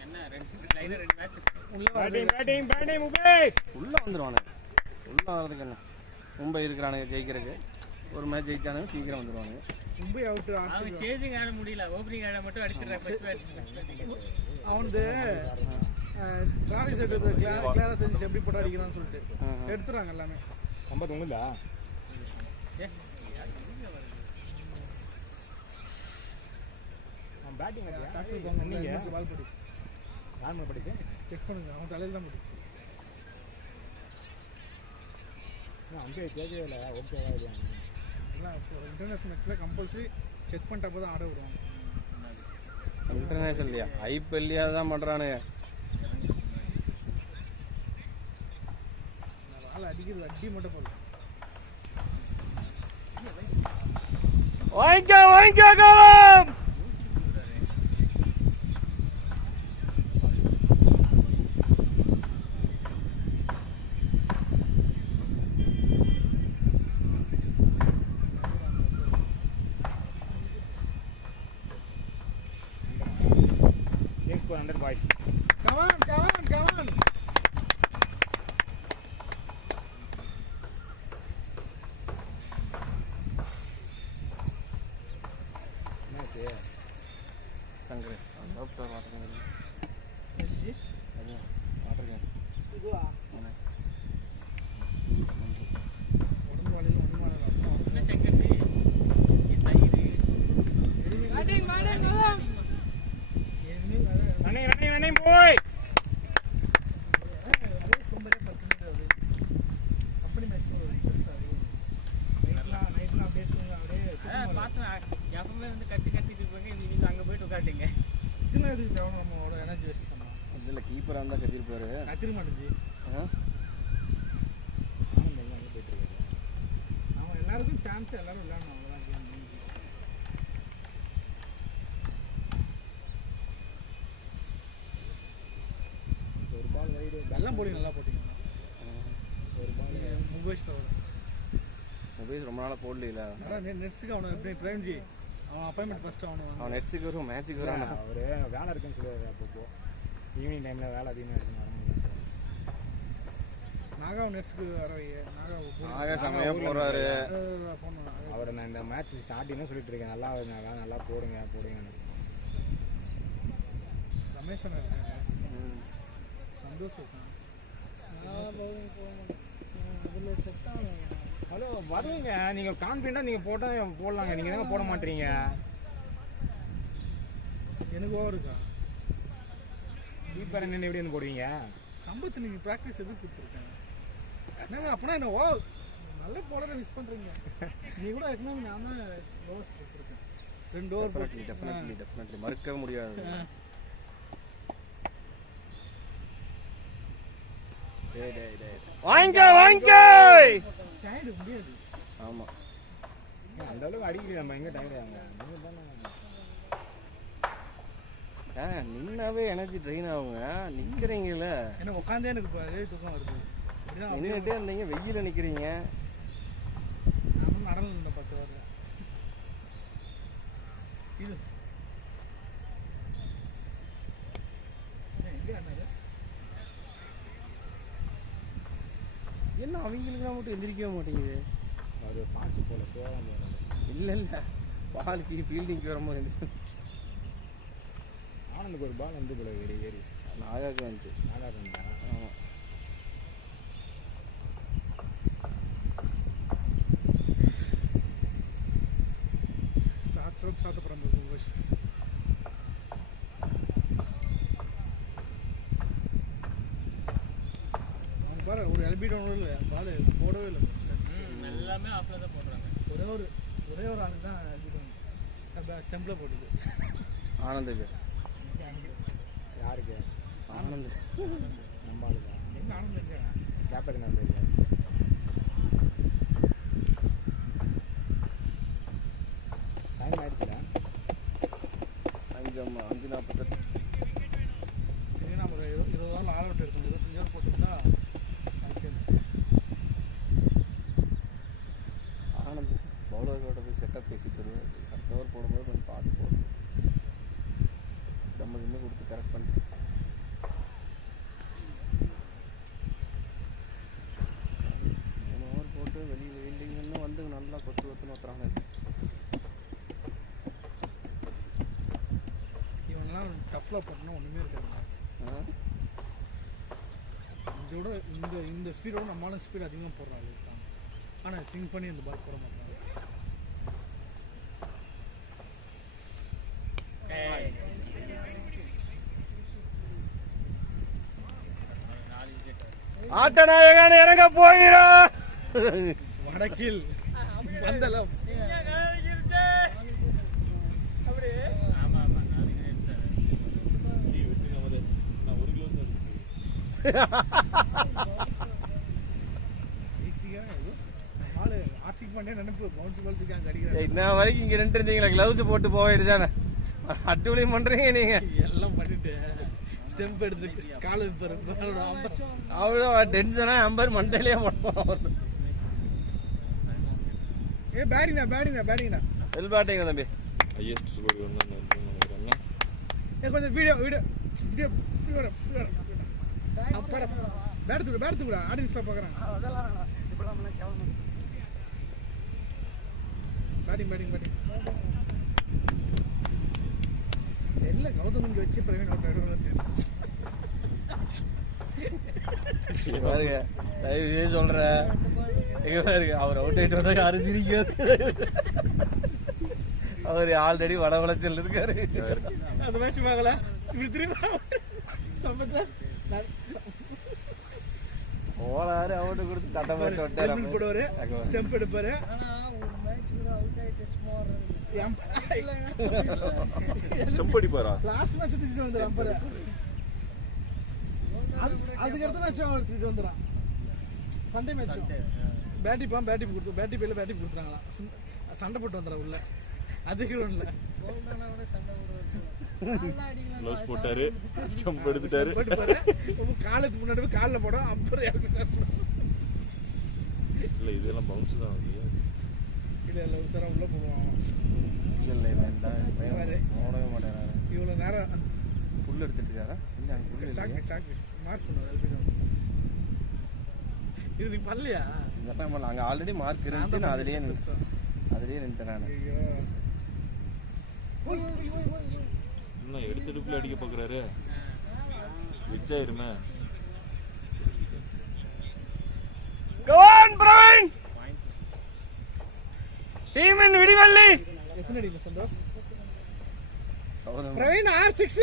என்ன 2 மேட்ச் பேட்டிங் உபேஷ். உள்ளே வந்துடுவானுங்க. உள்ளே வர்றதுக்கு என்ன, மும்பை இருக்கிறானுங்க ஜெயிக்கிறதுக்கு. ஒரு மேட்ச் ஜெயிச்சானுங்க சீக்கிரம் வந்துடுவானுங்க. மும்பை அவுட். அவன் சேசிங் ஆட முடியல, ஓப்பனிங் ஆட மட்டும் அடிச்சிடறான். அவனது டிராவிஸ் கிளியரா தெரிஞ்சு எப்படி போட்டு அடிக்கிறான்னு சொல்லிட்டு எடுத்துறாங்க எல்லாமே. 51 பேட்டிங் பால் போட்டுச்சு. நார்மல் படிச்சு செக் பண்ணுங்க, அவன் தலையில் தான் போட்டுச்சு. அம்பே கேட்கவே இல்லை. ஓகேவா இல்லையா? எல்லாம் இன்டர்நேஷனல் மேட்ச்சில் கம்பல்சரி செக் பண்ணிட்டப்போ தான் ஆட விடுவாங்க. இன்டர்நேஷனல் இல்லையா, ஐபிஎல்லையா தான் பண்ணுறானுங்க. பால் அடிக்கிறது அடி மட்டும் போதும். வாங்கிக்கோ காலம். Games for 100 boys. Come on. Shankar சாப்பிட்டு வாட்டர் இதுவா உடம்பு வலையில் ஒன்றுமான செகண்ட் தயிர் Running boy. எப்பவுமே வந்து கத்திட்டு இருப்பாங்க. நீங்க அங்க போயிட்டு உட்காட்டுங்க. நம்மளோட எனர்ஜி வேஸ்ட் பண்ணோம். இல்லை கீப்பராக இருந்தால் கத்திருப்பாரு. கத்திர மாட்டேங்குது. அவன் எல்லாருக்கும் சான்ஸ், எல்லாரும் விளையாடணும். அவ்வளோதான் கேம். ஒரு பால் வைடு எல்லாம் போடி நல்லா போட்டீங்க. ஒரு பால் முகேஷ் தவிர முகேஷ் ரொம்ப நாளாக போடல. அதான் நெட்ஸுக்கு அவனை எப்படி பிரேம்ஜி அவன் அப்பாயின்மெண்ட் ஃபர்ஸ்ட் அவன் நெட்ஸுக்கு வரும், மேட்சுக்கு வரான். ஒரு வேலை இருக்குன்னு சொல்லுவாரு. அப்பப்போ ஈவினிங் டைமில் வேலை அதிகமாக இருக்குன்னு வர முடியாது. நாகாவும் நெட்ஸுக்கு வர நாகா செமையாக போகிறாரு. அவர் நான் இந்த மேட்ச் ஸ்டார்டிங்கும் சொல்லிட்டு இருக்கேன், நல்லா போடுங்கன்னு. ரமேஷன் இருக்காங்க, சந்தோஷம் இருக்காங்க. அதில் செட் ஆகும். ஹலோ வருவீங்க, நீங்கள் கான்ஃபிடண்டாக நீங்கள் போடலாங்க. நீங்கள் தாங்க போட மாட்டீங்க. எனக்கு ஓவர் இருக்கா? கீப்பர் என்ன எப்படி வந்து போடுவீங்க? சம்பத்து நீங்கள் ப்ராக்டிஸ் எதுவும் கொடுத்துருக்கேன். என்னங்க அப்படின்னா என்ன ஓவர் நல்லா போடுற மிஸ் பண்ணுறீங்க. நீ கூட எக்கனாமி நான் தான் ஓவர்ஸ் கொடுத்துருக்கேன். 2 ஓவர் போட்டு டெஃபினெட்லி மறுக்கவே முடியாது. வாங்கிக்கோ டயர்டு முடியாது. ஆமாம் அந்த அளவுக்கு அடிக்கல. நம்ம எங்கே டயர்டு ஆகுங்க? நின்னாவே எனர்ஜி ட்ரெயின் ஆகுங்க. நிற்கிறீங்கள ஏன்னா உட்காந்தே எனக்கு தூக்கம் வருது. நின்றுட்டே இருந்தீங்க, வெயில நிற்கிறீங்க. நானும் நடந்து இருந்தேன் 10 வாரம். இது என்ன அவங்களுக்கு மட்டும் எந்திரிக்கவே மாட்டேங்குது. அது ஃபாஸ்ட் போல சோகம் இல்லை பாலுக்கு ஃபீல்டிங்க்கு வரும்போது ஆனந்துக்கு ஒரு பால் வந்து போல ஏறி நாகாக்கு வந்துச்சு. நாகாக்கு வந்தா. ஆமாம் சாத்த பரம்பு முகேஷ் அவன் பாரு ஒரு எல்பி டவுன் இல்லை, பால் போடவே இல்லை. எல்லாமே ஆஃப்ல தான் போடுறாங்க. ஒரே ஒரு ஆள் தான் எல்பி டவுன் ஸ்டெம்பில் போட்டுது. ஆனந்துக்கு யாருக்கு? ஆனந்த் நம்ம ஆளுக்கா? எங்கே ஆனந்த் இருக்கா? கேப்டன் என்ன தெரியாது. டைம் ஆயிடுச்சுல. 5:48. நம்ம ஒரு 20 ஓவர் ஆல் அவுட் எடுக்கணும். 25 ஓவர் போட்டுருந்தா ஆனந்த் பவுலர்களோட போய் செட்டப் பேசிட்டு வருவேன். அடுத்த ஓவர் போடும்போது கொஞ்சம் பார்த்து போடுது. நம்ம இன்னும் கொடுத்து கரெக்ட் பண்ணி இவங்கெல்லாம் டஃப்ல போட்டோம்னா ஒண்ணுமே இருக்காது. இதோட இந்த ஸ்பீடோட நம்மளால ஸ்பீட் அதிகமாக போடுறாங்க. ஆனால் திங்க் பண்ணி இந்த பால் போட மாட்டாங்க. ஆட்டநாயகன் இறங்க போகிறோம். வடக்கில் வந்தலம். ஆமா ஆமா 4 எடுத்தாரு. நான் 1 கிலோ ஆளு ஆட்சிக்கு பண்ணே நினைப்பு பவுன்ஸ் பால்ஸுக்கு அங்கே அடிக்கிறாங்க. இன்ன வரைக்கும் இங்க ரெண்டு இருந்தீங்களா, கிளவுஸ் போட்டு போக வேண்டியதானே. அட்டுவலியும் பண்றீங்க நீங்க. எல்லாம் பண்ணிட்டு ஸ்டெம்ப் எடுத்து கால் அவ்வளோ டென்ஷனா அம்பர் மண்டையிலே போடுவோம். ஏ பேட்டிங்ண்ணா வெல் பேட்டிங் தம்பி. ஹையஸ்ட் ஸ்கோர் வந்து நினைக்கிறேன். ஏ கொஞ்சம் வீடியோ அப்புறம் பேட் தூக்குடா ஆடியன்ஸா பார்க்குறேன். பேட்டிங் இல்லை கௌதம் இங்கே வச்சு பிரவீன் அவுட் ஆகிடும். பாருங்க தயவு சொல்ற பாருங்க, அவர் அவுட் ஆயிட்டு வந்தா யாரும் சிரிக்காது. அவர் ஆல்ரெடி வட வளைச்சல் இருக்காரு. அந்த மேட்ச் பார்க்கல இப்படி திரும்ப ஓலாரு அவுட் கொடுத்து சட்டை போட்டு விட்டாரு. போடுவாரு ஸ்டெம்ப் எடுப்பாரு. ஸ்டெம்ப் அடிப்பாரா? லாஸ்ட் மேட்ச் தூக்கிட்டு வந்துடுறான் அம்பர். அதுக்கு அடுத்த மேட்ச் அவன் தூக்கிட்டு வந்துடுறான். சண்டே மேட்ச் பேட்டிப் கொடுத்துறாங்களா, சண்டை போட்டு வந்துடுறான் உள்ள. அதுக்கு ஒன்றும் இல்லை, க்ளவுஸ் போட்டாரு, ஸ்டெம்ப் எடுத்துட்டாரு. காலத்துக்கு முன்னாடி காலில் போட அம்பர் இல்லை இதெல்லாம் பவுன்ஸ் தான். இல்லை உசாரா உள்ள போடுவான். இல்லை வேண்டாம் ஓடவே மாட்டேன். இவ்வளோ நேரம் புல் எடுத்துட்டு இருக்காரா? இல்லை அங்கே புல் சாக் மார்க் பண்ணுவோம். இது நீ பண்ணலையா? இதெல்லாம் பண்ணல, அங்கே ஆல்ரெடி மார்க் இருந்துச்சு. நான் அதுலேயே நின்றுட்டேன் நான். இன்னும் எடுத்துட்டுக்குள்ள அடிக்க பார்க்குறாரு. விச்சாயிருமே. பிரவீன் டீமின் விடிவள்ளி. எத்தனை அடியில் சந்தோஷ்? கௌதம் பிரவீன் R6.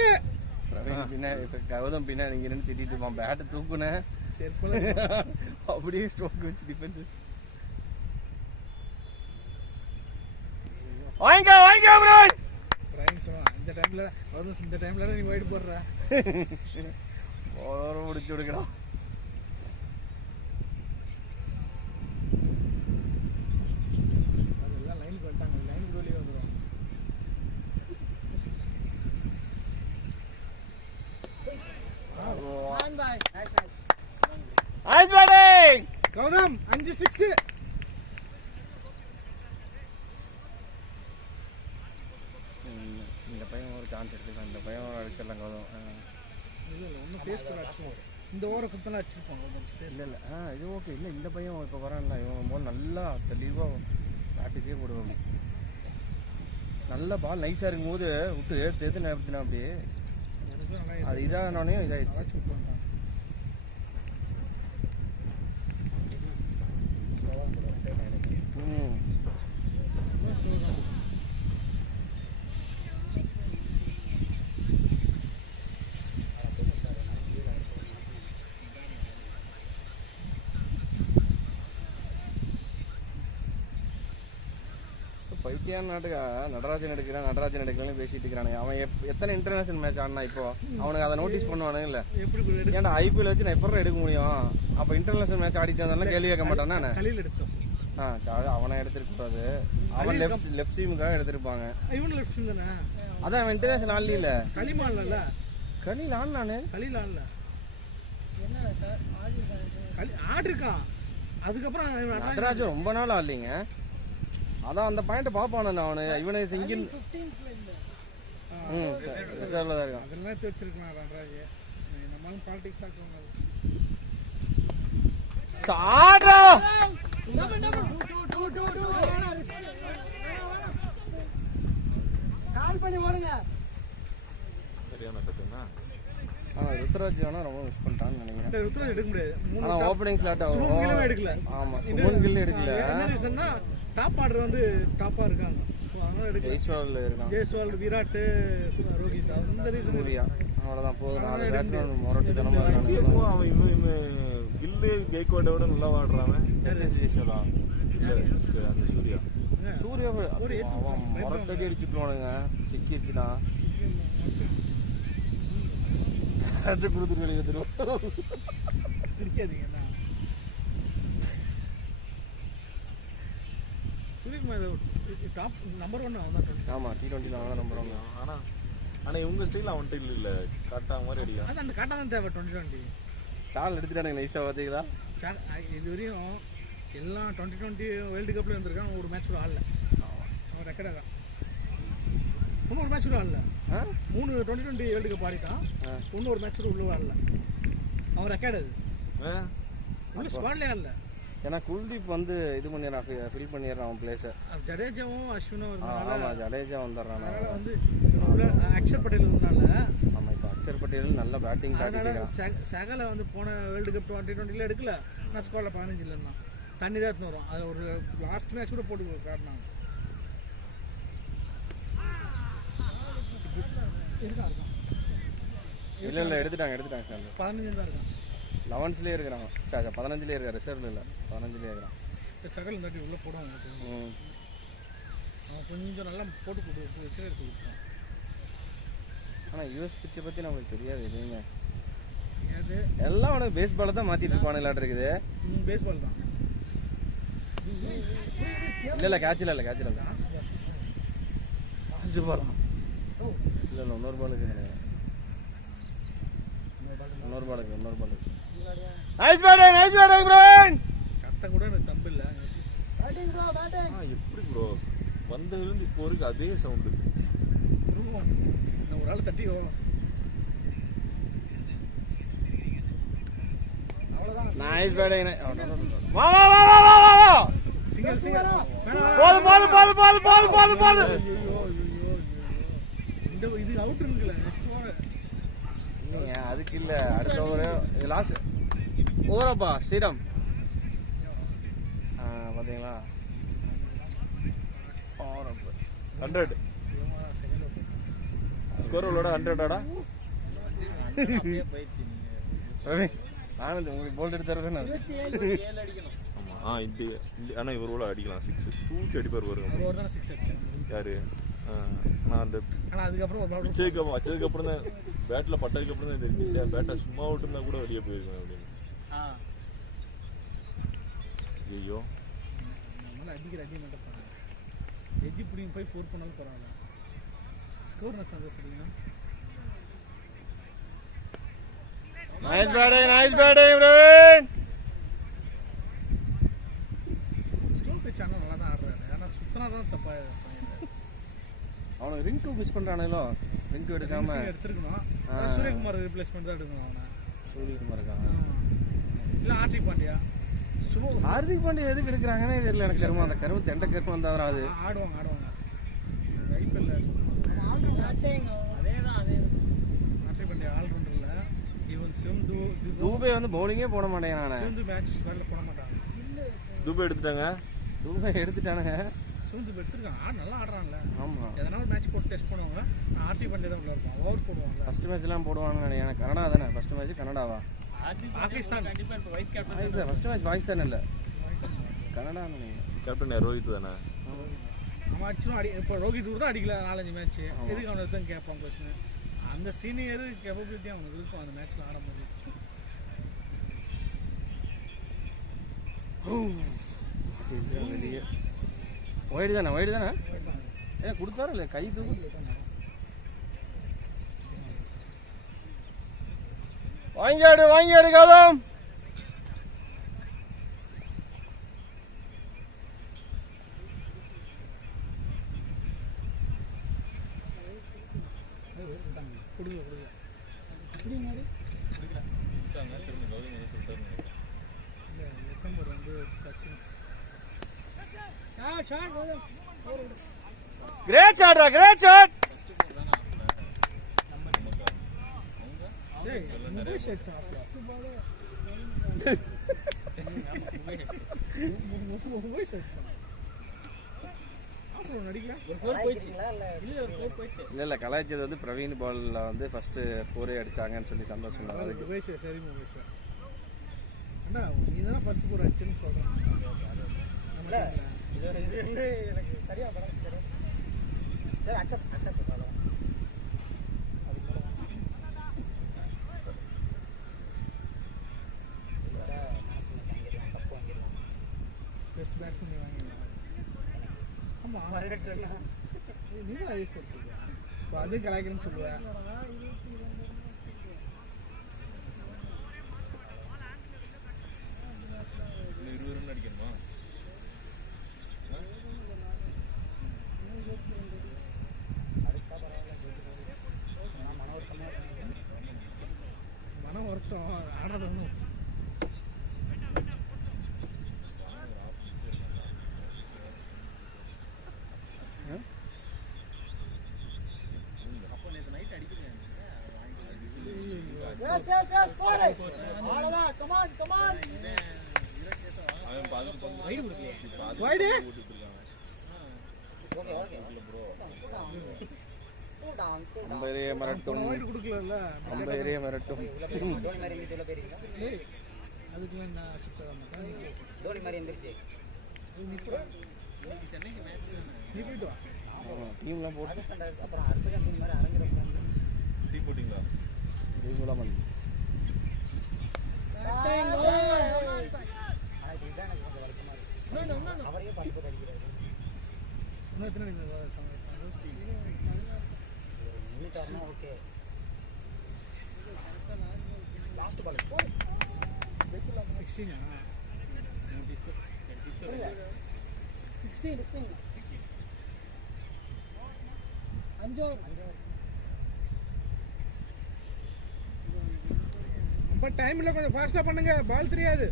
பிரவீன் பின்னாடி கௌதம் பின்னாடி இங்கே நின்று திட்டிட்டு இருப்பான். பேட்டை தூக்குனேன் அப்படியே ஸ்ட்ரோக் வச்சு டிஃபென்ஸ் வாங்கிக்கோ பிரவீன். பிரவீன் சொன்னா இந்த டைம்ல நீ வைட் போடுற முடிச்சு விடுக்கணும். அதெல்லாம் லைனுக்கு வந்துட்டாங்க. லைன் வெளியே வந்துடும். கௌதம் 5-6. இந்த பையன் ஒரு சான்ஸ் எடுத்துக்கலாம். இந்த பையன் அடிச்சிடலாம் கௌதம். இல்லை ஒன்றும் ஃபேஸ் பண்ண அடிச்சுவோம். இந்த ஓவரை கொடுத்தா அடிச்சிருப்போம் கௌதம். இல்லை இது ஓகே. இல்லை இந்த பையன் இப்போ வரான்ல, இவன் போல் நல்லா தெளிவாக பேட்டுக்கே போடுவாங்க. நல்ல பால் நைஸாக இருக்கும்போது விட்டு எடுத்து நேரத்தினா அப்படியே அது இதானோடனே இதாகிடுச்சு. பைத்தியான நாட்டுக்கா நடராஜன் எடுக்கிறான்னு பேசிட்டு இருக்கிறானுங்க. அவன் எத்தனை இன்டர்நேஷனல் மேட்ச் ஆடினா இப்போ அவனுக்கு அதை நோட்டீஸ் பண்ணுவானுங்க. இல்லை ஏன்டா ஐபிஎல் வச்சு நான் எப்பறம் எடுக்க முடியும்? அப்போ இன்டர்நேஷனல் மேட்ச் ஆடிட்டு வந்தாலும் கேள்வி கேட்க மாட்டானா? அவனை எடுத்துருக்கூடாது. அவன் லெஃப்ட் சீமுக்காக எடுத்திருப்பாங்க. அதான் அவன் இன்டர்நேஷனல் ஆடல. இல்ல கலில் ஆடினானு அதுக்கப்புறம் நடராஜன் ரொம்ப நாள் ஆடலிங்க. அதான் அந்த பாயிண்ட் பாப்பான அவனு. இவனை சிங்கின் ரிசர்வ்ல தான் இருக்கான். அதெல்லாம் எடுத்து வச்சிருக்கான் நடராஜ். நம்மளும் பாலிடிக்ஸ் ஆக்குவாங்க. சாட்ரா கால் பண்ணி ஓடுங்க. சரியான கட்டுனா ஆனால் ருத்ராஜ் வேணால் ரொம்ப மிஸ் பண்ணிட்டான்னு நினைக்கிறேன். ருத்ராஜ் எடுக்க முடியாது. ஆனால் ஓப்பனிங் ஸ்லாட் சுமன் கில்லும் எடுக்கல. ஆமாம், சுமன் கில் எடுக்கல. என்ன ரீசன்னா டாப் ஆர்டர் வந்து டாப்பாக இருக்காங்க. ஸோ அதனால எடுக்கல. ஜெய்ஸ்வால் இருக்கான், ஜெய்ஸ்வால், விராட், ரோஹித், அந்த ரீசன். சூர்யா, அவ்வளோதான் போதும். 4 பேட்ஸ்மேன் முரட்டுத்தனமாக இருக்காங்க. அவன் இவன் கில்லு கேக்வாடோட நல்லா ஆடுறான். ஜெய்ஸ்வாலா அந்த சூர்யா சூர்யா அவன் முரட்டடி அடிச்சுட்டுவானுங்க. செக்கி வச்சுனா கேட்சை கொடுத்துட்டு வெளியே வந்துடும். சிரிக்காதீங்கண்ணா. சூரியகுமார் டாப் நம்பர் 1 அவன் தான். ஆமாம், T20 அவன் தான் நம்பர் 1. ஆனா இவங்க ஸ்டைல் அவன்கிட்ட இல்ல, காட்டா மாதிரி அடிக்கலாம். அது அந்த காட்டா தான் தேவை 2020. சால் எடுத்துட்டானுங்க நைஸாக பார்த்தீங்களா? இது வரையும் எல்லாம் 2020 வேர்ல்டு கப்பில் இருந்திருக்கான். ஒரு மேட்ச் கூட ஆடல. அவன் ரெக்கார்டாக இன்னும் ஒரு மேட்ச் கூட ஆடல. 3 2020 வேர்ல்டு கப் ஆடிட்டான். இன்னும் ஒரு மேட்ச் கூட உள்ள ஆடல. அவன் ரெக்கார்டு அது. உள்ள ஸ்குவாட்லேயே ஆடல. ஏன்னா குல்தீப் வந்து இது பண்ணிடுறான், ஃபில் பண்ணிடுறான் அவன் பிளேஸை. ஜடேஜாவும் அஸ்வினும் இருந்தனால. ஆமாம், ஜடேஜா வந்துடுறான். அதனால வந்து அக்ஷர் பட்டேல் இருந்தனால. ஆமாம், இப்போ அக்ஷர் பட்டேல் நல்ல பேட்டிங் அதனால சகலை வந்து போன வேர்ல்டு கப் 2020 எடுக்கல. ஆனால் ஸ்குவாடில் 15 இருந்தான். தண்ணி தான் எடுத்துன்னு வரும். அது ஒரு லாஸ்ட் மேட்ச் கூட போட்டு காட்டினாங்க. இல்லை எடுத்துட்டாங்க சார். 15 தான் இருக்கான். 11ஸ்லேயே இருக்கிறான். 15லேயே இருக்கான். ரிசர்வ்ல இல்லை, 15லேயே இருக்கிறான். சகல் இந்த உள்ளே போடுவாங்க. அவன் கொஞ்சம் நல்லா போட்டு கொடுத்து. ஆனால் யூஎஸ் பிச்சை பற்றி நம்மளுக்கு தெரியாது எதுவுமே. அது எல்லாம் அவனுக்கு பேஸ் பாலை தான் மாற்றிட்டு இருப்பானுங்களாட்டு இருக்குது. பேஸ் பால் தான். இல்லை கேட்சில் இல்லை லாஸ்ட் பால். இல்லை இன்னொரு பாலுக்கு நினைக்கிறேன். இன்னொரு பாலுக்கு நைஸ் பேட்டிங் ப்ரோன். கத்த கூட எனக்கு தம்பு இல்லை. Batting bro, batting. எப்படி ப்ரோ வந்ததுலேருந்து இப்போ வரைக்கும் அதே சவுண்டு. ஒரு ஆள் தட்டி நைஸ் பேட்டிங். வா வா வா வா வா வா. சிங்கிள் போது. இந்த இது அவுட் இருக்குல்ல. நெக்ஸ்ட் ஓவர் இல்லைங்க, அதுக்கு இல்லை. அடுத்த ஓவர் லாஸ்ட் ஓவராப்பா ஸ்ரீராம். பார்த்தீங்களா 100 ஸ்கோர் உள்ளோட 100 அப்படியே போயிடுச்சு. நீங்க ஆனந்த் உங்களுக்கு போல்ட் எடுத்துறது தானே. 7 அடிக்கணும். ஆமா இது ஆனால் இவர் கூட அடிக்கலாம். 6 தூக்கி அடிப்பார் வருங்க. ஒரு ஓவர் தான் 6 அடிச்சேன். யாரு? நான் அந்த ஆனால் அதுக்கப்புறம் ஒரு பால் வச்சதுக்கப்புறம் தான் பேட்டில் பட்டதுக்கப்புறம் தான் தெரிஞ்சு பேட்டை சும்மா விட்டுருந்தா கூட வெளியே போயிருக்கேன் அப்படின்னு. ஐயோ நம்மளால அடிக்கிற அடி மட்டும் போகிறாங்க. எஜ்ஜி பிடிங்க போய் 4 பண்ணாலும் பரவாயில்ல. ஸ்கோர் நான் சந்தோஷம். Nice batting Praveen. Slow pitch ஆனால் நல்லா தான் ஆடுறாரு. ஆனால் சுத்தனா தான் தப்பாக அவனுக்கு ரிங்கு மிஸ் பண்ணுறானுங்களோ. ரிங்கு எடுக்காம எடுத்துருக்கணும். சூரியகுமார் ரிப்ளேஸ்மெண்ட் தான் எடுக்கணும். அவனை சூரியகுமார் இருக்காங்க. இல்லை ஹார்திக் பாண்டியா. ஹார்திக் பாண்டியா எதுக்கு எடுக்கிறாங்கன்னே தெரியல எனக்கு. கருமம் அந்த கரும்பு தெண்டை கரும்பு வந்தாதான் அது ஆடுவாங்க. ஐபிஎல்ல அதே தான் ஹார்திக் பாண்டியா ஆல்ரவுண்டர் இல்லை. இவன் சிந்து தூபே வந்து பவுலிங்கே போட மாட்டேன். நான் சிந்து மேட்ச் ஸ்குவாட்ல போட மாட்டாங்க. தூபை எடுத்துட்டாங்க. தூபே எடுத்துட்டானுங்க. சிந்து எடுத்துருக்காங்க. நல்லா ஆடுறாங்கல்ல. ஆமாம், எதனால மேட்ச் போட்டு டெஸ்ட் பண்ணுவாங்க. ஹார்திக் பாண்டியா தான் உள்ள இருக்கும். ஓவர் போடுவாங்க. ஃபர்ஸ்ட் மேட்ச்லாம் போடுவானுங்க நினைக்கிறேன். கனடா தானே ஃபர்ஸ்ட் மேட்ச்? கனடாவா? பாகிஸ்தான் கண்டிப்பா இப்போ vice captain. First match Pakistan இல்லை, கனடா நினைக்கிறேன். கேப்டன் ரோஹித் தானே. அவன் அடிச்சும் இப்போ ரோஹித் கூட தான் அடிக்கல 4-5 மேட்ச். எதுக்கு அவனை தான் கேட்பான் கொஸ்டின். அந்த சீனியர் கேப்பபிலிட்டி அவனுக்கு இருக்கும் அந்த மேட்ச்ல ஆடும்போது. வெளியே ஒயிடு தானே ஏன் கொடுத்தாரு இல்லை கை தூக்கு. வாங்கி ஆடு கௌதம். கிரேட் ஷாட்ரா, கிரேட் ஷாட். மும்பை ஷாட்ஸ் நடிக்கல. இல்ல கலாய்ச்சது வந்து பிரவீன் பால்ல வந்து ஃபர்ஸ்ட் 4 அடிச்சாங்கன்னு சொல்லி சந்தோஷம். முகேஷ் சரி முகேஷ் அண்ணா நீ தானே ஃபர்ஸ்ட் போர் அடிச்சுன்னு சொல்றேன். இது வந்து எனக்கு சரியா படம் தெரியும். சரி அக்செப்ட் பண்ணலாம். பெஸ்ட் பேட்ஸ்மேன் வாங்கிடலாம். ஆமா நீ தான் ஐஸ் வச்சிருக்கியா? இப்போ அது கலாய்க்கிறேன்னு சொல்லுவேன். இன்னும் 20 ரன் அடிக்கணுமா? மன வருத்தம் ஆடாத ஒன்றும் Yes, score it. அவ்வளவுதான். Come on. அவன் பாதுகாப்பு வைடு Okay. Cool down. அம்பையரே மிரட்டும், வைடு கொடுக்கல. அம்பையரே மிரட்டும். தோனி மாதிரி எந்திரிச்சு சொல்ல தெரியுங்க. ஏய் அதுக்கெல்லாம் என்ன சுத்த மாட்டேன். தோனி மாதிரி எந்திரிச்சு. நீ போயிட்டு வா. டீம்லாம் போட்டு ராஜஸ்தான் அப்புறம் ஹர்பஜன் சிங் மாதிரி அரங்கிற டீ போட்டிங்களா? டீம்லாம் பண்ணு. அவரையே பார்த்து அடிக்கிறாரு. இன்னும் எத்தனை அடிக்கணும்? ஓகே லாஸ்ட் பால் 16 16 5 ரொம்ப டைம் இல்லை, கொஞ்சம் ஃபாஸ்டா பண்ணுங்க. பால் தெரியாது.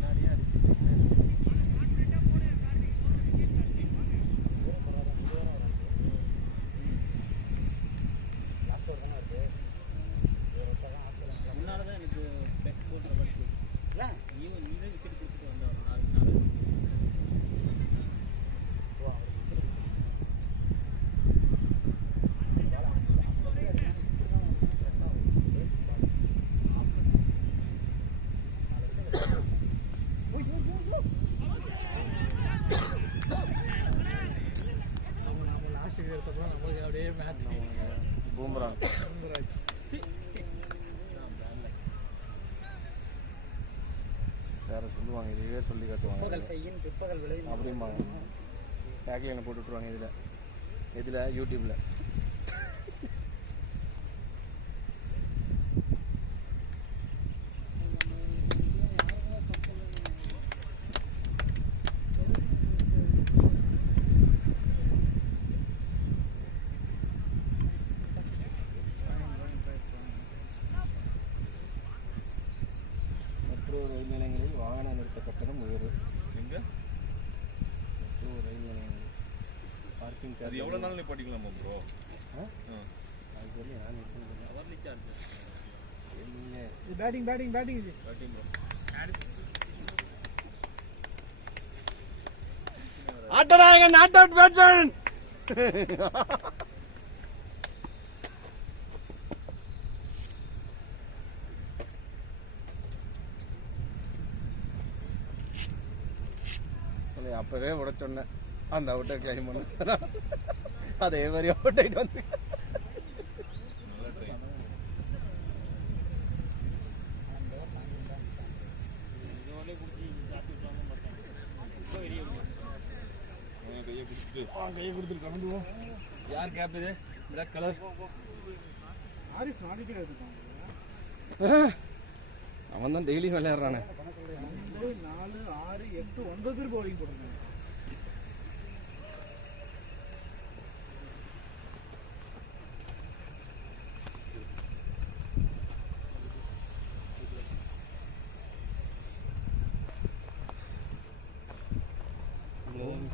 முன்னாலதான் எனக்கு பெட் போடுற மாதிரி இல்ல நீதான் விக்கெட் கொடுத்துட்டு வந்த ஒரு 4 நம்ம லாஸ்ட் எடுத்தப்போ நமக்கு அப்படியே மேட்ச் பூம்ராங் வேற சொல்லுவாங்க, இதுவே சொல்லி காட்டுவாங்க. பிற்பகல் செய்யும் பிற்பகல் விளையும் அப்படிம்பாங்க. டேக்லைனை போட்டு விட்ருவாங்க. இதில் யூடியூப்ல மெட்ரோ ரயில் நிலையங்களில் வாகன நிறுத்த கட்டணம் உயர்வு. எங்க? மெட்ரோ ரயில் நிலையங்கள் பார்க்கிங் அது எவ்வளோ நாள் நீ படிக்கலாமா ப்ரோ? அது சொல்லி நான் ஹவர்லி சார்ஜ் இது பேட்டிங் இது பேட்டிங் ப்ரோ. ஆட்டநாயகன் நாட் அவுட் பேட்ஸ்மேன். அப்பவே விட சொன்னேன் அந்த அவுட்டை கிளைம் பண்ண. அதே மாதிரி அவுட் ஆயிட்டு வந்து கையை பிடிச்சிட்டு கையை கொடுத்துட்டு கலந்துவோம். யார் கேப் இது? Black colour. ஆரிஃப் நாளைக்கு எடுத்துட்டாங்க. அவன் தான் டெய்லி விளையாடுறானே. 4 6 8 9 பேர் பவுலிங் போட்டிருக்காங்க.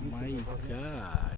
My God